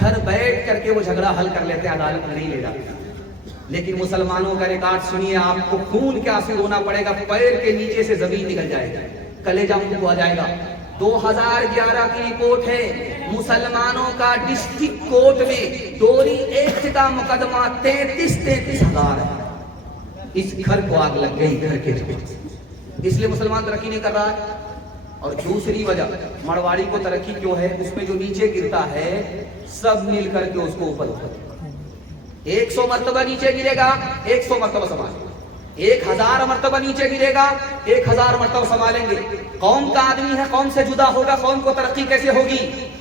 گھر بیٹھ کر کے وہ جھگڑا حل کر لیتے ہیں، عدالت میں نہیں لے جاتے۔ لیکن مسلمانوں کا ریکارڈ سنیے، آپ کو خون کے آنسو رونا پڑے گا، پیر کے نیچے سے زمین نکل جائے گا، کلیجہ منہ کو آ جائے گا۔ 2011 کی رپورٹ ہے، مسلمانوں کا ڈسٹرکٹ کورٹ میں چوری ایکٹ کا مقدمہ 33 ہزار ہے۔ اس گھر کو آگ لگ گئی، گھر کے اس لیے مسلمان ترقی نہیں کر رہا ہے۔ اور دوسری وجہ مرواڑی کو ترقی کیوں ہے؟ اس میں جو نیچے گرتا ہے سب مل کر کے اس کو اوپر اٹھاتے ہیں۔ 100 مرتبہ نیچے گرے گا، 100 مرتبہ سماج۔ 1000 مرتبہ نیچے گرے گا، 1000 مرتبہ سنبھالیں گے۔ قوم کا آدمی ہے، قوم سے جدا ہوگا، قوم کو ترقی کیسے ہوگی؟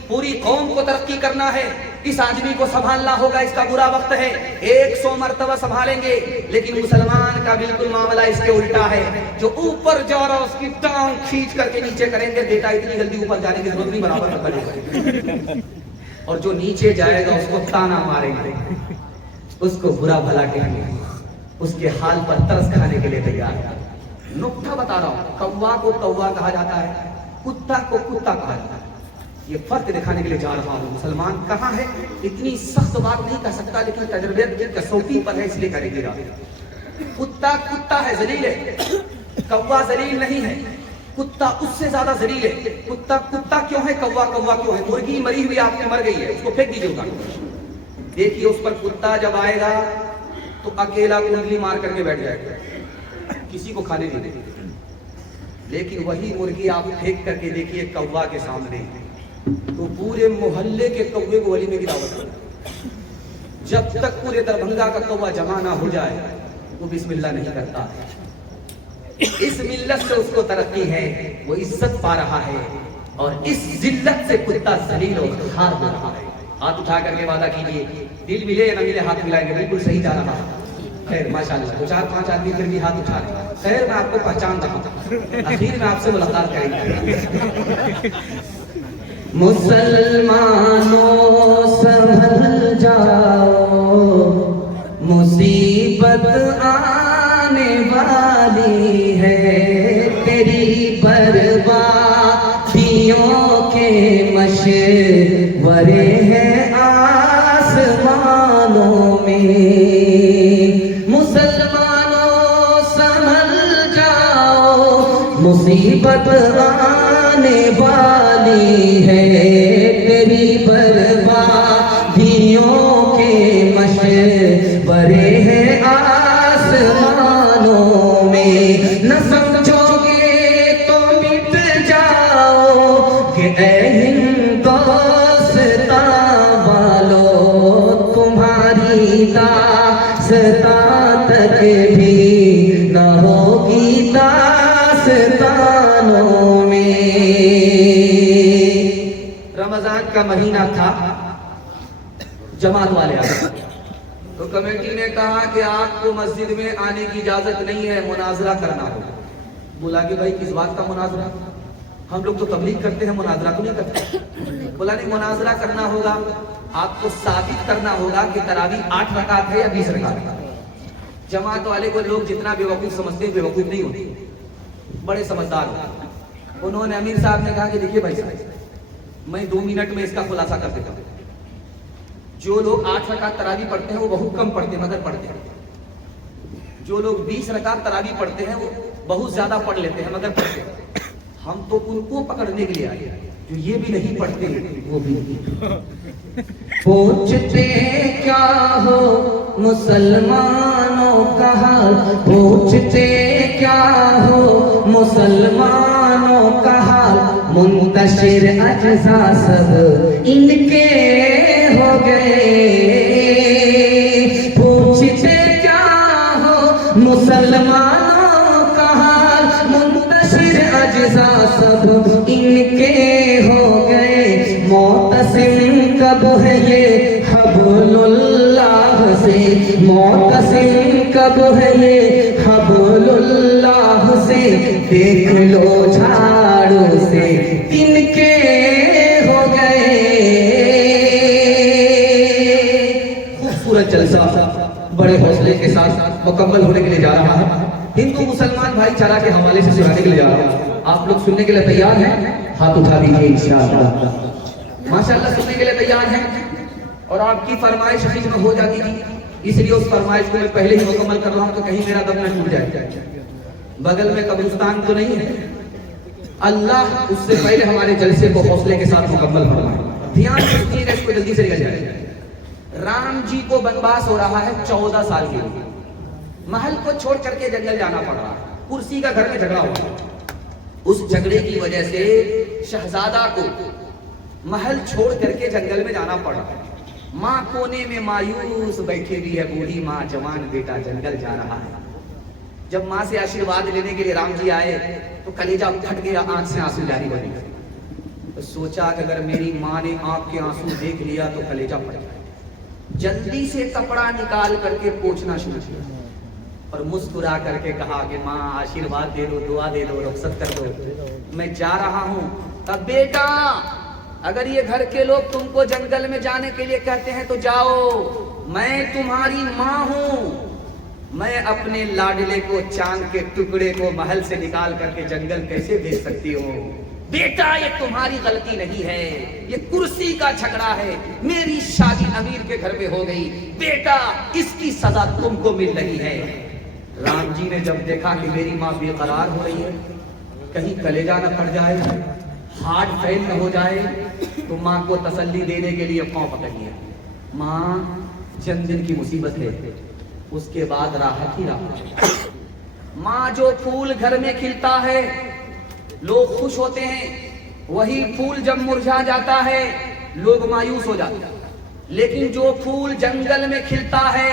پوری قوم کو ترقی کرنا ہے، اس آدمی کو سنبھالنا ہوگا، اس کا برا وقت ہے، 100 مرتبہ سنبھالیں گے۔ لیکن مسلمان کا بالکل معاملہ اس کے الٹا ہے، جو اوپر جا رہا اس کی ٹانگ کھینچ کر کے نیچے کریں گے، بیٹا اتنی جلدی اوپر جانے کی ضرورت نہیں، برابر کر لے۔ اور جو نیچے جائے گا اس کو تانا ماریں گے، اس کو برا بھلا کہیں گے، اس کے حال پر ترس کھانے کے لیے تیار ہے۔ نکتہ بتا رہا ہوں، کوا کو کوا کہا جاتا ہے، کتا کو کتا کہا جاتا ہے۔ یہ فرق دکھانے کے لیے جا رہا ہوں۔ مسلمان کہاں ہے؟ اتنی سخت بات نہیں کہہ سکتا، لیکن تجربیت کی کسوٹی پر ہے، اس لیے کرے گا۔ کتا کتا ہے، ذلیل ہے، کوا ذلیل نہیں ہے، کتا اس سے زیادہ ذلیل ہے۔ کتا کتا کیوں ہے؟ کوا کوا کیوں ہے؟ مرغی مری ہوئی آپ نے مر گئی ہے، اس کو پھینک دیجیے گا، دیکھیے اس پر کتا جب آئے گا تو اکیلا کنڈلی مار کر کے بیٹھ جائے گا، کسی کو کھانے نہیں دے گا۔ لیکن وہی مرغی آپ پھینک کر کے دیکھیے کوا کے سامنے، تو پورے محلے کے کوے کو ولیمے کی دعوت کرتا۔ جب تک پورے دربھنگا کا کوا جمع نہ ہو جائے وہ بسم اللہ نہیں کرتا۔ اس ملت سے اس کو ترقی ہے، وہ عزت پا رہا ہے، اور اس ذلت سے کتا ذلیل و خوار ہو رہا ہے۔ ہاتھ اٹھا کر کے وعدہ کیجیے، دل ملے یا نہ ملے ہاتھ ملائیں گے، بالکل صحیح جا رہا ہے۔ خیر ماشاءاللہ، تو 4-5 آدمی پھر بھی ہاتھ اٹھا رہے ہیں۔ خیر میں آپ کو پہچان رہا ہوں، اخیر میں آپ سے ملاقات کریں گے۔ مسلمانوں سنبھل جاؤ، مصیبت آنے والی ہے، تیری بربادیوں کے مشورے ہیں آسمانوں میں۔ مسلمانوں سنبھل جاؤ، مصیبت آنے والی ہے، تیری بربادیوں کے مشورے ہیں آسمانوں میں۔ نہ سمجھو گے تو مٹ جاؤ کہ اے ہندوستان والو، تمہاری داستان تک بھی نہ ہوگی داستانوں میں۔ رمضان کا مہینہ تھا، جماعت والے آئے تو کمیٹی نے کہا کہ آپ کو مسجد میں آنے کی اجازت نہیں ہے، مناظرہ کرنا ہوگا۔ بولا کہ بھائی کس بات کا مناظرہ؟ ہم لوگ تو تبلیغ کرتے ہیں، مناظرہ تو نہیں کرتے۔ بولا نہیں، مناظرہ کرنا ہوگا، آپ کو ثابت کرنا ہوگا کہ تراویح 8 رکعت ہے یا 20 رکعت ہے۔ جماعت والے کو لوگ جتنا بیوقوف سمجھتے ہیں بیوقوف نہیں ہوتے، بڑے سمجھدار ہوتے۔ انہوں نے امیر صاحب نے کہا کہ دیکھیے بھائی صاحب، میں 2 منٹ میں اس کا خلاصہ کر دیتا ہوں۔ جو لوگ 8 رکعت تراویح پڑھتے ہیں وہ بہت کم پڑھتے ہیں مگر پڑھتے ہیں۔ جو لوگ 20 رکعت تراویح پڑھتے ہیں وہ بہت زیادہ پڑھ لیتے ہیں مگر پڑھتے ہیں۔ ہم تو ان کو پکڑنے کے لیے آئے جو یہ بھی نہیں پڑھتے وہ بھی نہیں۔ پوچھتے کیا ہو مسلمانوں کا حال، پوچھتے کیا ہو مسلمانوں کا حال، منتشر اجزاء سب ان کے ہو گئے۔ پوچھتے کیا ہو مسلمانوں کا حال، منتشر اجزاء سب ان کے ہو گئے۔ معتصم کب ہے یہ حبل اللہ سے، معتصم کب ہے یہ حبل اللہ سے، دیکھ لو جھاڑو سے تن کے ہو گئے۔ خوبصورت جلسہ بڑے حوصلے کے ساتھ مکمل ہونے کے لیے جا رہا ہے۔ ہندو مسلمان بھائی چارہ کے حوالے سے سنانے کے لیے جا رہا ہوں، آپ لوگ سننے کے لیے تیار ہیں؟ ہاتھ اٹھا دیجیے انشاءاللہ۔ ماشاءاللہ سننے کے لیے تیار ہیں، اور آپ کی فرمائش حقیق میں ہو جاتی تھی، اس لیے اس فرمائش کو میں پہلے ہی مکمل کر رہا ہوں تو کہیں میرا دم نہ ٹوٹ جائے۔ بغل میں قبرستان تو نہیں ہے، اللہ اس سے پہلے ہمارے جلسے کو حوصلے کے ساتھ مکمل فرمائے۔ دھیان رکھیے گا، اس کو جلدی سے نکل جائے۔ رام جی کو بنواس ہو رہا ہے 14 سال کے لیے، محل کو چھوڑ کر کے جنگل جانا پڑ رہا ہے، کرسی کا گھر میں جھگڑا ہوا۔ اس جھگڑے کی وجہ سے شہزادہ کو محل چھوڑ کر کے جنگل میں جانا پڑا۔ ماں کونے میں مایوس بیٹھی ہوئی ہے، بوڑھی ماں، جوان بیٹا جنگل جا رہا ہے۔ جب ماں سے آشیرواد لینے کے لیے رام جی آئے تو کلیجہ پھٹ گیا, آنکھ سے آنسو جاری ہو گئے. تو سوچا کہ اگر میری ماں نے آنکھ کے آنسو دیکھ لیا تو کلیجہ پھٹ گیا. جلدی سے کپڑا نکال کر کے پوچھنا شروع کیا اور مسکرا کر کے کہا کہ ماں آشیرواد دے دو, دعا دے دو, رخصت کر دو, میں جا رہا ہوں. اب بیٹا اگر یہ گھر کے لوگ تم کو جنگل میں جانے کے لیے کہتے ہیں تو جاؤ, میں تمہاری ماں ہوں, میں اپنے لاڈلے کو چاند کے ٹکڑے کو محل سے نکال کر کے جنگل کیسے بھیج سکتی ہوں؟ بیٹا یہ تمہاری غلطی نہیں ہے, یہ کرسی کا جھگڑا ہے, میری شادی امیر کے گھر میں ہو گئی, بیٹا اس کی سزا تم کو مل رہی ہے. رام جی نے جب دیکھا کہ میری ماں بے قرار ہو رہی ہے, کہیں کلیجہ نہ پھٹ جائے, ہارٹ فیل نہ ہو جائے, تو ماں کو تسلی دینے کے لیے پاؤں پکڑی ہے. ماں چند دن کی مصیبت ہے, اس کے بعد راحت ہی راحت. ماں جو پھول گھر میں کھلتا ہے لوگ خوش ہوتے ہیں, وہی پھول جب مرجھا جاتا ہے لوگ مایوس ہو جاتے ہیں. لیکن جو پھول جنگل میں کھلتا ہے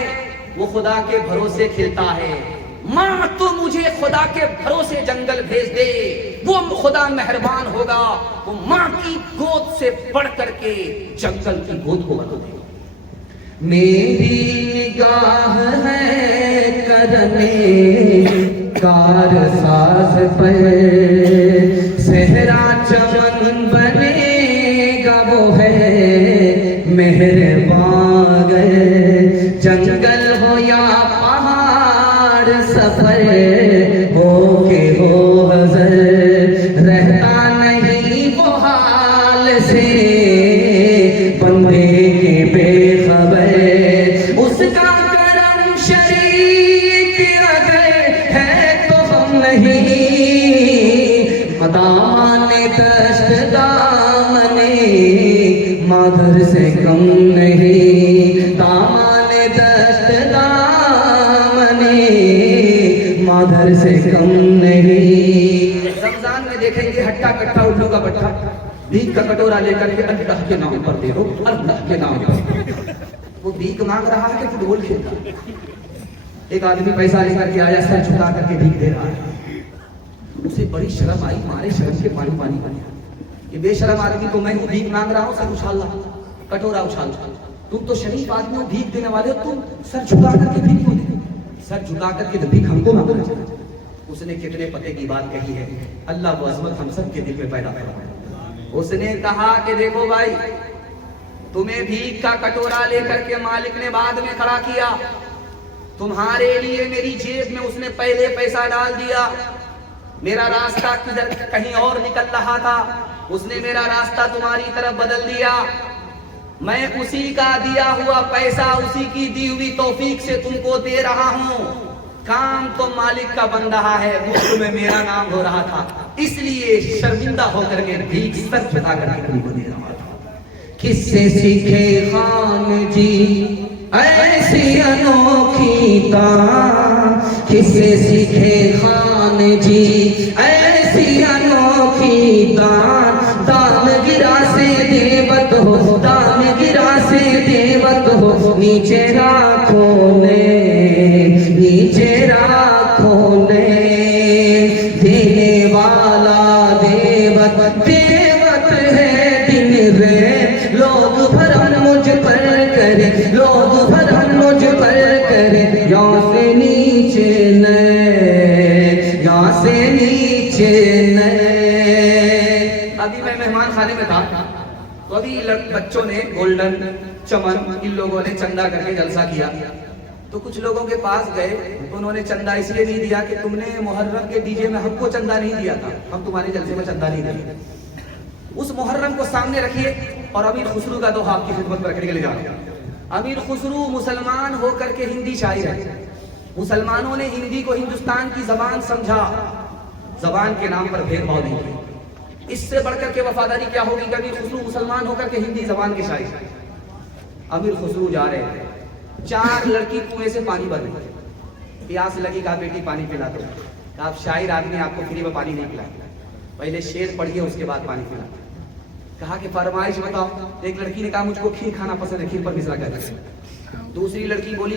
وہ خدا کے بھروسے کھلتا ہے. ماں تو مجھے خدا کے بھروسے جنگل بھیج دے, وہ خدا مہربان ہوگا, وہ ماں کی گود سے بڑھ کر کے جنگل کی گود کو بدل دے گا. میری نگاہ ہے کرنے کار ساز پر, صحرا چمن بنے گا وہ ہے مہربان. جنگل ہو یا پہاڑ سفر ہو کے ہو حضر, رہتا نہیں وہ حال سے بندے کے بے خبر. اس کا کرم شریک اگر ہے تو ہم نہیں, دامان دشت دامن مادر سے کم نہیں, دامان دشت دامن مادر سے کم نہیں. رمضان میں دیکھیں گے ہٹا کٹا الو کا بٹھا بھیک کا کٹورا لے کر کے اللہ کے نام پر دے دو, اللہ کے نام پر. وہ بھیک مانگ رہا ہے کہ فٹ بال کھیلتا ہے. ایک آدمی پیسہ لے کر کے آیا, سر جھکا کر کے بھیک دے رہا ہے. اسے بڑی شرم آئی, مارے شرم کے پانی پانی بنے. یہ بے شرم آدمی کو میں بھیک مانگ رہا ہوں, سر اچھال رہا, کٹورا اچھال رہا. تم تو شریف آدمی ہو, بھیک دینے والے ہو, تم سر جھکا کر کے بھیک کیوں دے؟ سر جھکا کر کے تو بھیک ہم کو مانگنا چاہیے. اس نے کتنے پتے کی بات کہی ہے, اللہ وہ عظمت ہم سب کے دل میں پیدا فرمائے. اس نے کہا کہ دیکھو بھائی, تمہیں بھیک کا کٹورا لے کر کے مالک نے بعد میں کھڑا کیا, تمہارے لیے میری جیب میں اس نے پہلے پیسہ ڈال دیا. میرا راستہ کدھر کہیں اور نکل رہا تھا, اس نے میرا راستہ تمہاری طرف بدل دیا. میں اسی کا دیا ہوا پیسہ, اسی کی دی ہوئی توفیق سے تم کو دے رہا ہوں. کام تو مالک کا بن رہا ہے, ملک میں میرا نام ہو رہا تھا, اس لیے شرمندہ ہو کر کے بھیک سر جھکا کر کے تم کو دے رہا تھا. کس سے سیکھے خان جی ایسی انوکھی دان, کس سے سیکھے خان جی ایسی انوکھی دان. دان گرا سے دیوت ہو, دان گرا سے دیوت ہو, نیچے راکھوں نے, نیچے راکھوں نے. دینے والا دیوت, دیوت ہے دن رے, لوگ بھرم مجھ پر کرے, لوگ بھرم مجھ پر کرے. یہاں سے نیچے نئے, یہاں سے نیچے نئے. ابھی میں مہمان خانے میں تھا تو ابھی بچوں نے گولڈن, چمن, ان لوگوں نے چندہ کر کے جلسہ کیا. تو کچھ لوگوں کے پاس گئے تو انہوں نے چندہ اس لیے نہیں دیا کہ تم نے محرم کے ڈی جے میں ہم کو چندہ نہیں دیا تھا, ہم تمہارے جلسے میں چندہ نہیں دیا. اس محرم کو سامنے رکھیے اور امیر خسرو کا دوہا آپ کی خدمت پر رکھنے کے لیے جا رہا ہوں. امیر خسرو مسلمان ہو کر کے ہندی شاعر ہے. مسلمانوں نے ہندی کو ہندوستان کی زبان سمجھا, زبان کے نام پر بھید بھاؤ نہیں کیا. اس سے بڑھ کر کے وفاداری کیا ہوگی کہ امیر خسرو مسلمان ہو کر کے ہندی زبان کے شاعر. امیر خسرو جا رہے ہیں, 4 لڑکی کنویں سے پانی بھر رہی, پیاس لگی, کہا بیٹی پانی پلا دو. آپ شاعر آدمی, آپ کو فری میں پانی نہیں پلائے, پہلے شعر پڑھیے اس کے بعد پانی پلا. کہا کہ فرمائش بتاؤ. ایک لڑکی نے کہا مجھ کو کھیر کھانا پسند ہے, کھیر پر مصرع کر. دوسری لڑکی بولی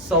100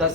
10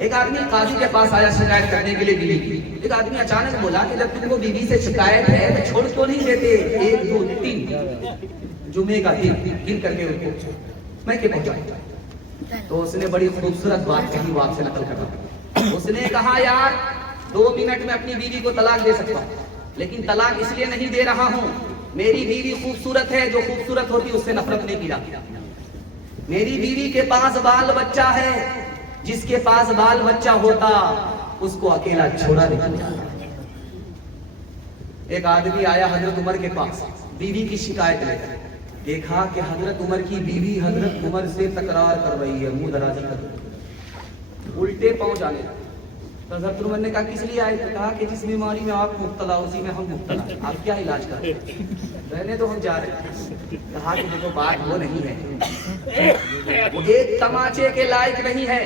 ایک آدمی قاضی کے پاس آیا شکایت کرنے کے لیے بیوی کی. ایک آدمی اچانک بولا کہ جب تم کو بیوی سے شکایت ہے تو چھوڑ کیوں نہیں دیتے؟ 1 2 3 جمعے کا دن گن کر کے ان کو میں کہ پہنچا. تو اس نے بڑی خوبصورت بات کہی، وہ آپ سے نقل کر رہا ہوں. اس نے کہا یار 2 منٹ میں اپنی بیوی کو طلاق دے سکتا ہوں، لیکن طلاق اس لیے نہیں دے رہا ہوں، میری بیوی خوبصورت ہے، جو خوبصورت ہوتی اس سے نفرت نہیں کی جاتی. میری بیوی کے پاس بال بچہ ہے، جس کے پاس بال بچہ ہوتا اس کو اکیلا چھوڑا نہیں جاتا. ایک آدمی آیا حضرت عمر کے پاس بیوی کی شکایت لے کر. دیکھا کہ حضرت عمر کی بیوی حضرت عمر سے تکرار کر رہی ہے، منہ درازی کر رہی ہے، الٹے پاؤں جانے. تو حضرت عمر نے کہا کس لیے آئے؟ تو کہا کہ جس بیماری میں آپ مبتلا اسی میں ہم مبتلا ہیں، آپ کیا علاج کر رہے ہیں؟ رہنے تو ہم جا رہے ہیں. کہا کہ دیکھو بات وہ نہیں ہے، وہ ایک تماچے کے لائق نہیں ہے،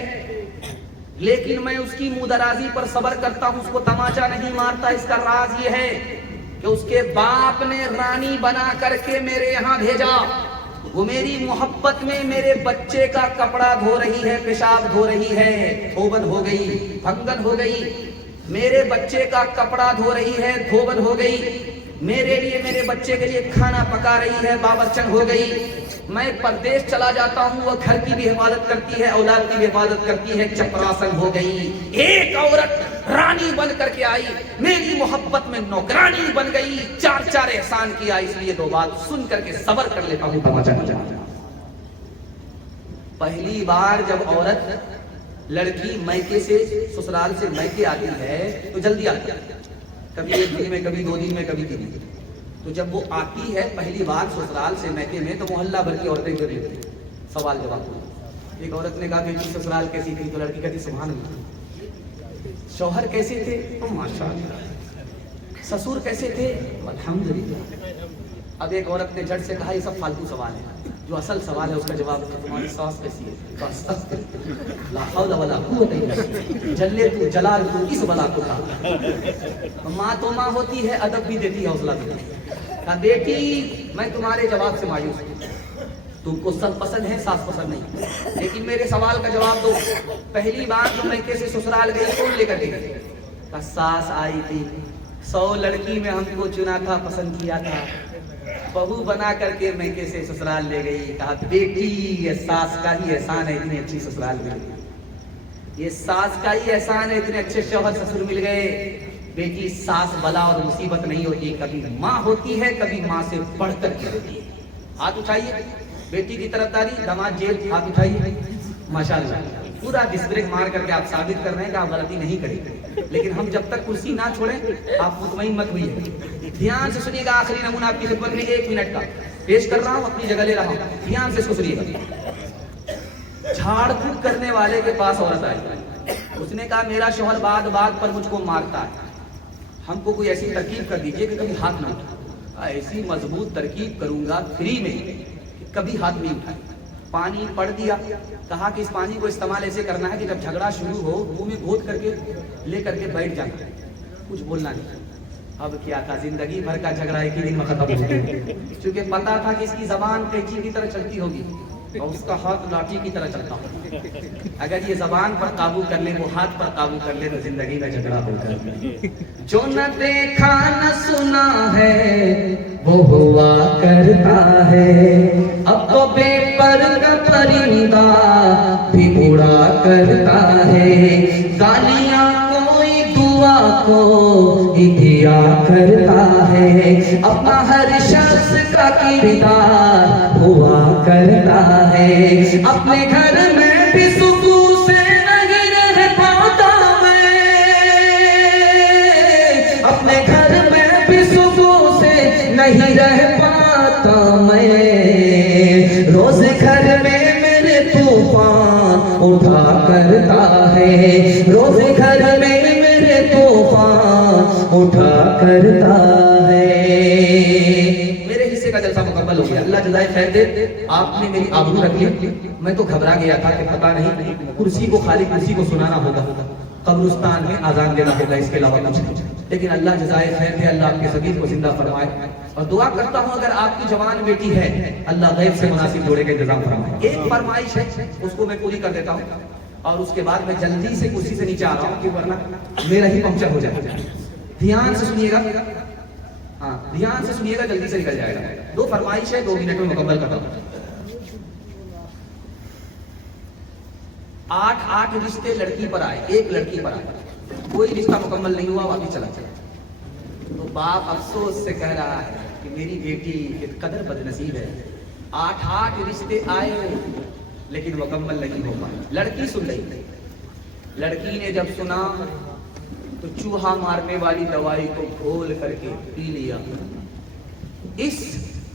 لیکن میں اس کی منہ درازی پر صبر کرتا ہوں، اس کو تماچا نہیں مارتا. اس کا راز یہ ہے کہ اس کے باپ نے رانی بنا کر کے میرے یہاں بھیجا. وہ میری محبت میں میرے بچے کا کپڑا دھو رہی ہے، پیشاب دھو رہی ہے، دھوبن ہو گئی، بھنگن ہو گئی. میرے بچے کا کپڑا دھو رہی ہے، دھوبن ہو گئی. میرے لیے، میرے بچے کے لیے کھانا پکا رہی ہے، بابرچن ہو گئی. میں پردیش چلا جاتا ہوں، وہ گھر کی بھی حفاظت کرتی ہے، اولاد کی بھی حفاظت کرتی ہے، چپراسن ہو گئی. ایک عورت رانی بن کر کے آئی، میری محبت میں نوکرانی بن گئی، 4 احسان کیا. اس لیے 2 بات سن کر کے صبر کر لیتا ہوں. پہلی بار جب عورت لڑکی میکے سے، سسرال سے میکے آتی ہے تو جلدی آتی ہے، کبھی 1 دن میں، کبھی 2 دن میں، کبھی 3 دن. تو جب وہ آتی ہے پہلی بار سسرال سے میکے میں تو محلہ بھر کی عورتیں گر لیتی ہیں. سوال جواب. ایک عورت نے کہا کہ سسرال کیسی تھی؟ تو لڑکی کہتی سبحان اللہ. شوہر کیسے تھے؟ تو ماشاء اللہ. سسور کیسے تھے؟ الحمدللہ. اب ایک عورت نے جھٹ سے کہا یہ سب فالتو سوال ہے، جو اصل سوال ہے اس کا جواب ہے تمہاری ساس کیسی ہے؟ لا حول ولا قوت الا باللہ. جلے تو جلال تو اس بلا کو تھا. ماں تو ماں ہوتی ہے، ادب بھی دیتی ہے، حوصلہ بھی دیتی ہے. کہا بیٹی میں تمہارے جواب سے مایوس ہوں، تم کو سب پسند ہے، ساس پسند نہیں، لیکن میرے سوال کا جواب دو. پہلی بار تو میں کیسے سسرال گئی، کون لے کر گئی؟ کہا ساس آئی تھی، 100 لڑکی میں ہم کو چنا تھا، پسند کیا تھا، بہو بنا کر کے میں کیسے سسرال لے گئی. کہا بیٹی یہ ساس کا ہی احسان ہے، اتنی اچھی سسرال مل گئی. یہ ساس کا ہی احسان ہے، اتنے اچھے شوہر سسر مل گئے. بیٹی ساس بلا اور مصیبت نہیں ہوتی، کبھی ماں ہوتی ہے، کبھی ماں سے بڑھ کر کے ہوتی ہے. ہاتھ اٹھائیے بیٹی کی طرف داری، داماد جیل، ہاتھ اٹھائیے. ماشاءاللہ پورا ڈس بریک مار کر کے آپ ثابت کر رہے ہیں کہ آپ غلطی نہیں کریں. لیکن ہم جب تک کرسی نہ چھوڑیں آپ مطمئن مت ہوئیے. دھیان سے سنیے گا، آخری نمونہ آپ کی خدمت میں 1 منٹ کا پیش کر رہا ہوں، اپنی جگہ لے رہا ہوں، دھیان سے اس کو سنیے گا. جھاڑ پھونک کرنے والے کے پاس عورت آئی، اس نے کہا میرا شوہر بات بات پر مجھ کو مارتا ہے، ہم کو کوئی ایسی ترکیب کر دیجئے کہ کبھی ہاتھ نہ اٹھائے. ایسی مضبوط ترکیب کروں گا فری میں کہ کبھی ہاتھ نہیں اٹھائے. پانی پڑ دیا، کہا کہ اس پانی کو استعمال ایسے کرنا ہے کہ جب جھگڑا شروع ہو منہ میں گھونٹ کر کے لے کر کے بیٹھ جانا، کچھ بولنا نہیں. اب کیا تھا، زندگی بھر کا جھگڑا ایک ہی دن میں ختم ہو گیا، کیونکہ پتا تھا کہ اس کی زبان قینچی کی طرح چلتی ہوگی اور اس کا ہاتھ لاٹھی کی طرح چلتا ہوگا. اگر یہ زبان پر قابو کر لے، وہ ہاتھ پر قابو کر لے، تو زندگی میں جھگڑا ہوگا. جو نہ دیکھا نہ سنا ہے وہ ہوا کرتا ہے، اب تو بے پر کا پرندہ بھی اڑا کرتا ہے. گالیاں کوئی دعا کو دیا کرتا ہے، اپنا ہر شخص کا کردار ہوا کرتا ہے. اپنے گھر میں بھی سکون سے نہیں رہ پاتا میں، اپنے گھر میں بھی سکون سے نہیں رہ پاتا میں. روز گھر میں میرے طوفان اٹھا کرتا ہے، روز گھر میں میرے طوفان اٹھا کرتا ہے. میرے حصے کا جلسہ مکمل ہو گیا، اللہ جزائے خیر دے. آپ نے میری آبرو رکھ لی. میں تو گھبرا گیا تھا کہ پتہ نہیں کرسی کو، خالی کرسی کو سنانا ہوگا، قبرستان میں آزان دینا ہوگا، اس کے علاوہ کچھ نہیں. لیکن اللہ جزائے خیر دے، اللہ آپ کے ضمیر کو زندہ فرمائے. اور دعا کرتا ہوں اگر آپ کی جوان بیٹی ہے، اللہ غیب سے مناسب جوڑے کا انتظام فرمائے. ایک فرمائش ہے، اس کو میں پوری کر دیتا ہوں. اور اس کے بعد میں جلدی سے کرسی سے نیچے آ رہا ہوں کہ ورنہ میرا ہی پنکچر ہو جائے. دھیان سے سنیے گا, ہاں دھیان سے سنیے گا, جلدی سے نکل جائے گا. 2 فرمائش ہے, 2 منٹ میں مکمل کرتا ہوں. 8 رشتے لڑکی پر آئے, ایک لڑکی پر آئے, کوئی رشتہ مکمل نہیں ہوا, واپس چلا جائے. تو باپ افسوس سے کہہ رہا ہے کہ میری بیٹی ایک قدر بد نصیب ہے, 8 رشتے آئے لیکن مکمل نہیں ہو پائے. لڑکی سن رہی, لڑکی نے جب سنا تو چوہا مارنے والی دوائی کو گھول کر کے پی لیا. اس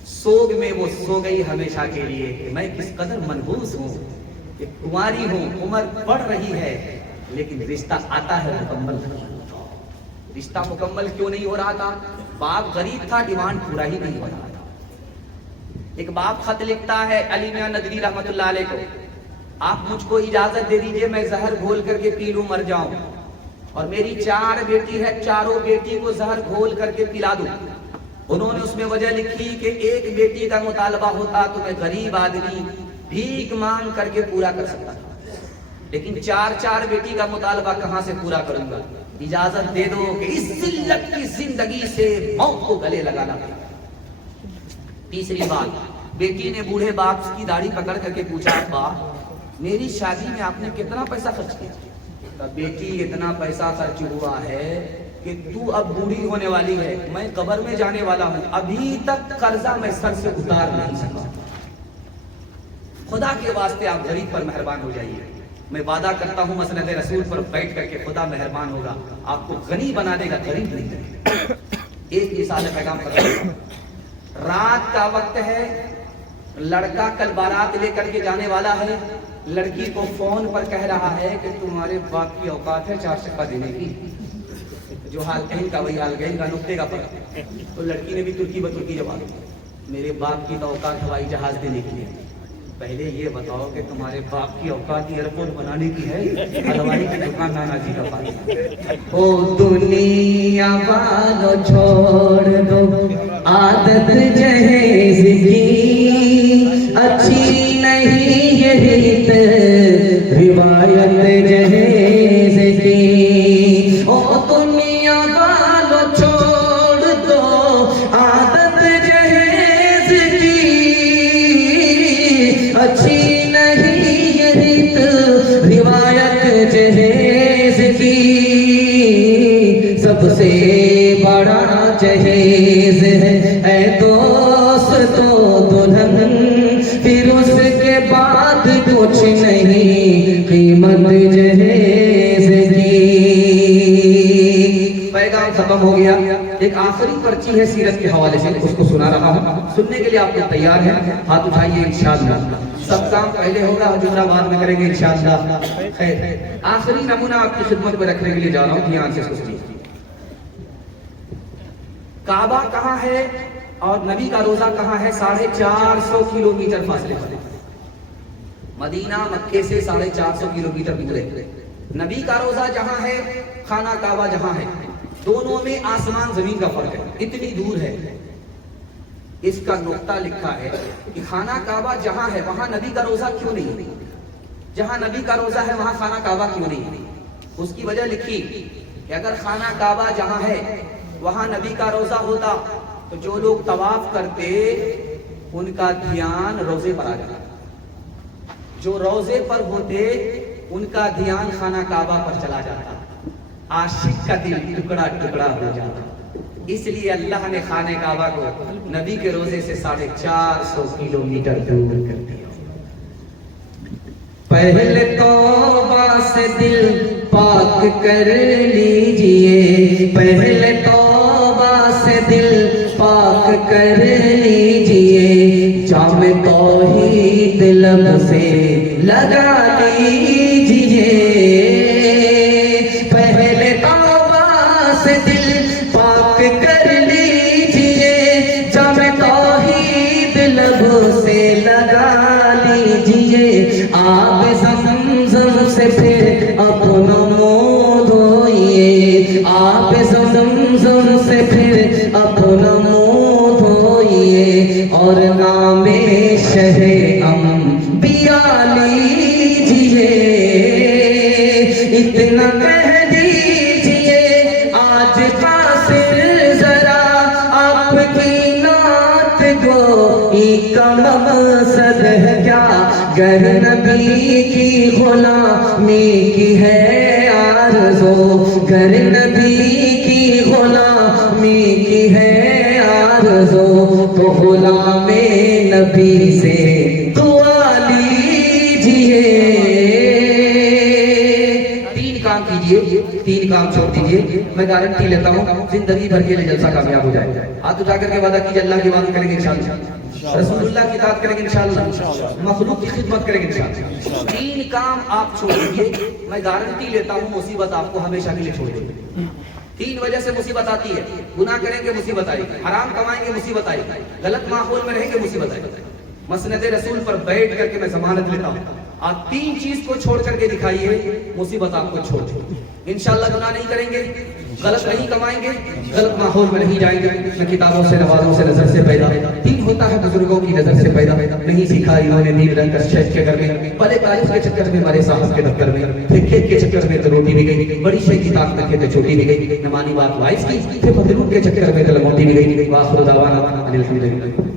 سوگ میں وہ سو گئی ہمیشہ کے لیے کہ میں کس قدر منحوس ہوں, کہ کماری ہوں, عمر بڑھ رہی ہے لیکن رشتہ آتا ہے مکمل نہیں. رشتہ مکمل کیوں نہیں ہو رہا تھا؟ باپ غریب تھا, ڈیمانڈ پورا ہی نہیں ہو رہا تھا. ایک باپ خط لکھتا ہے علی میاں ندوی رحمت اللہ علیہ کو, آپ مجھ کو اجازت دے دیجئے میں زہر گھول کر کے پی لوں, مر جاؤں, اور میری 4 بیٹی ہے, چاروں بیٹی کو زہر گھول کر کے پلا دوں. انہوں نے اس میں وجہ لکھی کہ ایک بیٹی کا مطالبہ ہوتا تو میں غریب آدمی بھیک مانگ کر کے پورا کر سکتا تھا, لیکن 4 بیٹی کا مطالبہ کہاں سے پورا کروں گا؟ اجازت دے دو کہ اس ذلت کی زندگی سے موت کو گلے لگانا پڑا. تیسری بات, بیٹی نے بوڑھے باپ کی داڑھی پکڑ کر کے پوچھا, باپ میری شادی میں آپ نے کتنا پیسہ خرچ کیا؟ بیٹی اتنا پیسہ خرچ ہوا ہے کہ تو اب بوڑھی ہونے والی ہے, میں قبر میں جانے والا ہوں, ابھی تک قرضہ میں سر سے اتار نہیں سکا. خدا کے واسطے آپ غریب پر مہربان ہو جائیے. میں وعدہ کرتا ہوں مسند رسول پر بیٹھ کر کے خدا مہربان ہوگا, آپ کو غنی بنا دے گا, غریب نہیں کرے گا. ایک مثال پیغام کرتا ہوں. رات کا وقت ہے, لڑکا کل بارات لے کر کے جانے والا ہے, لڑکی کو فون پر کہہ رہا ہے کہ تمہارے باپ کی اوقات ہے 4 چکا دینے کی. جو حال کہیں کا وہی حال کہیں کا, نقطے کا فرق. تو لڑکی نے بھی ترکی بترکی جواب دیا, میرے باپ کی تو اوقات ہوائی جہاز دینے کی ہے. پہلے یہ بتاؤ کہ تمہارے باپ کی اوقات ایئرپورٹ بنانے کی ہے, ہلوائی کی دکان نانا جی کا پاس. او دنیا والو چھوڑ دو عادت جہیز کی, اچھی نہیں یہ ریت روایت جہیز کی. او دنیا والو چھوڑ دو عادت جہیز کی, اچھی نہیں یہ ریت روایت جہیز کی. سب سے بڑا جہیز ہے اے دوست تو دلہن, پھر اس کے بعد کچھ نہیں قیمت جہیز کی. پیغام ختم ہو گیا. ایک آخری پرچی ہے سیرت کے حوالے سے, اس کو سنا رہا ہوں, سننے کے لیے آپ لوگ تیار ہیں؟ ہاتھ اٹھائیے. انشاءاللہ سب کام پہلے ہوگا, جملہ بعد میں کریں گے انشاءاللہ. خیر, آخری نمونہ آپ کی خدمت میں رکھنے کے لیے جا رہا ہوں, دھیان سے سنیے. کعبہ کہاں ہے اور نبی کا روزہ کہاں ہے؟ 450 کلومیٹر فاصلے پر. مدینہ مکے سے 450 کلومیٹر دور ہے. نبی کا روزہ جہاں ہے, خانہ کعبہ جہاں ہے, دونوں میں آسمان زمین کا فرق ہے, اتنی دور ہے. اس کا نقطہ لکھا ہے کہ خانہ کعبہ جہاں ہے وہاں نبی کا روزہ کیوں نہیں, جہاں نبی کا روزہ ہے وہاں خانہ کعبہ کیوں نہیں. اس کی وجہ لکھی کہ اگر خانہ کعبہ جہاں ہے وہاں نبی کا روزہ ہوتا تو جو لوگ طواف کرتے ان کا دھیان روزے پر آ جاتا, جو روزے پر ہوتے ان کا دھیان خانہ کعبہ پر چلا جاتا, عاشق کا دل ٹکڑا ٹکڑا ہو جاتا. اس لیے اللہ نے خانہ کعبہ کو نبی کے روزے سے 450 کلومیٹر دور کر دیا. پہلے توبہ سے دل پاک کر لیجئے, پہلے توبہ سے دل پاک کر لیجئے, جام توحید لب سے لگا لیجئے. پہلے توبہ سے دل پاک کر لیجئے, جام توحید لب سے لگا لیجئے. آب زمزم سے پھر اپنا منہ دھوئیے, آب زمزم سے پھر اپنا منہ دھوئیے, اور نام شہ انبیاء لیجئے. گر نبی کی غلامی کی ہے آرزو، گر نبی کی غلامی کی ہے آرزو، تو غلام نبی سے دعا لیجئے۔ تین کام کیجئے، تین کام چھوڑ دیجئے، میں گارنٹی لیتا ہوں زندگی بھر کے لیے جلسہ کامیاب ہو جائے گا۔ ہاتھ اٹھا کر کے وعدہ کیجئے اللہ کی بات کریں گے انشاءاللہ، رسول اللہ کی اطاعت کریں گے انشاءاللہ، مخلوق کی خدمت کریں گے انشاءاللہ۔ تین کام آپ چھوڑ دیجئے، میں گارنٹی لیتا ہوں مصیبت آپ کو ہمیشہ کے لیے چھوڑ دے گی۔ تین وجہ سے مصیبت آتی ہے، گناہ کریں گے مصیبت آئے گی، حرام کمائیں گے مصیبت آئے گی، غلط ماحول میں رہیں گے مصیبت آئے گی۔ مسند رسول پر بیٹھ کر کے میں ضمانت لیتا ہوں، آپ تین چیز کو چھوڑ کر کے دکھائیے، مصیبت آپ کو چھوڑ دے گی۔ انشاءاللہ گناہ نہیں کریں گے، غلط نہیں کمائیں گے، غلط ماحول میں نہیں جائیں گے، نہ کتابوں سے نوازوں سے نظر سے پیدا، دین ہوتا ہے بزرگوں کی نظر سے پیدا، نہیں سیکھا انہوں نے دین رنگ کر شیخ کے گھر میں، بڑے تعریف کے چکر میں ہمارے صاحب کے دفتر میں، پھر کھیت کے چکر میں تو روٹی بھی گئی، بڑی شیخ کی طاقت میں تو چھوٹی بھی گئی، نمانی بات وائس کی، پھر مدلوب کے چکر میں تو لموٹی بھی گئی۔ وآخر دعوانا ان الحمدللہ۔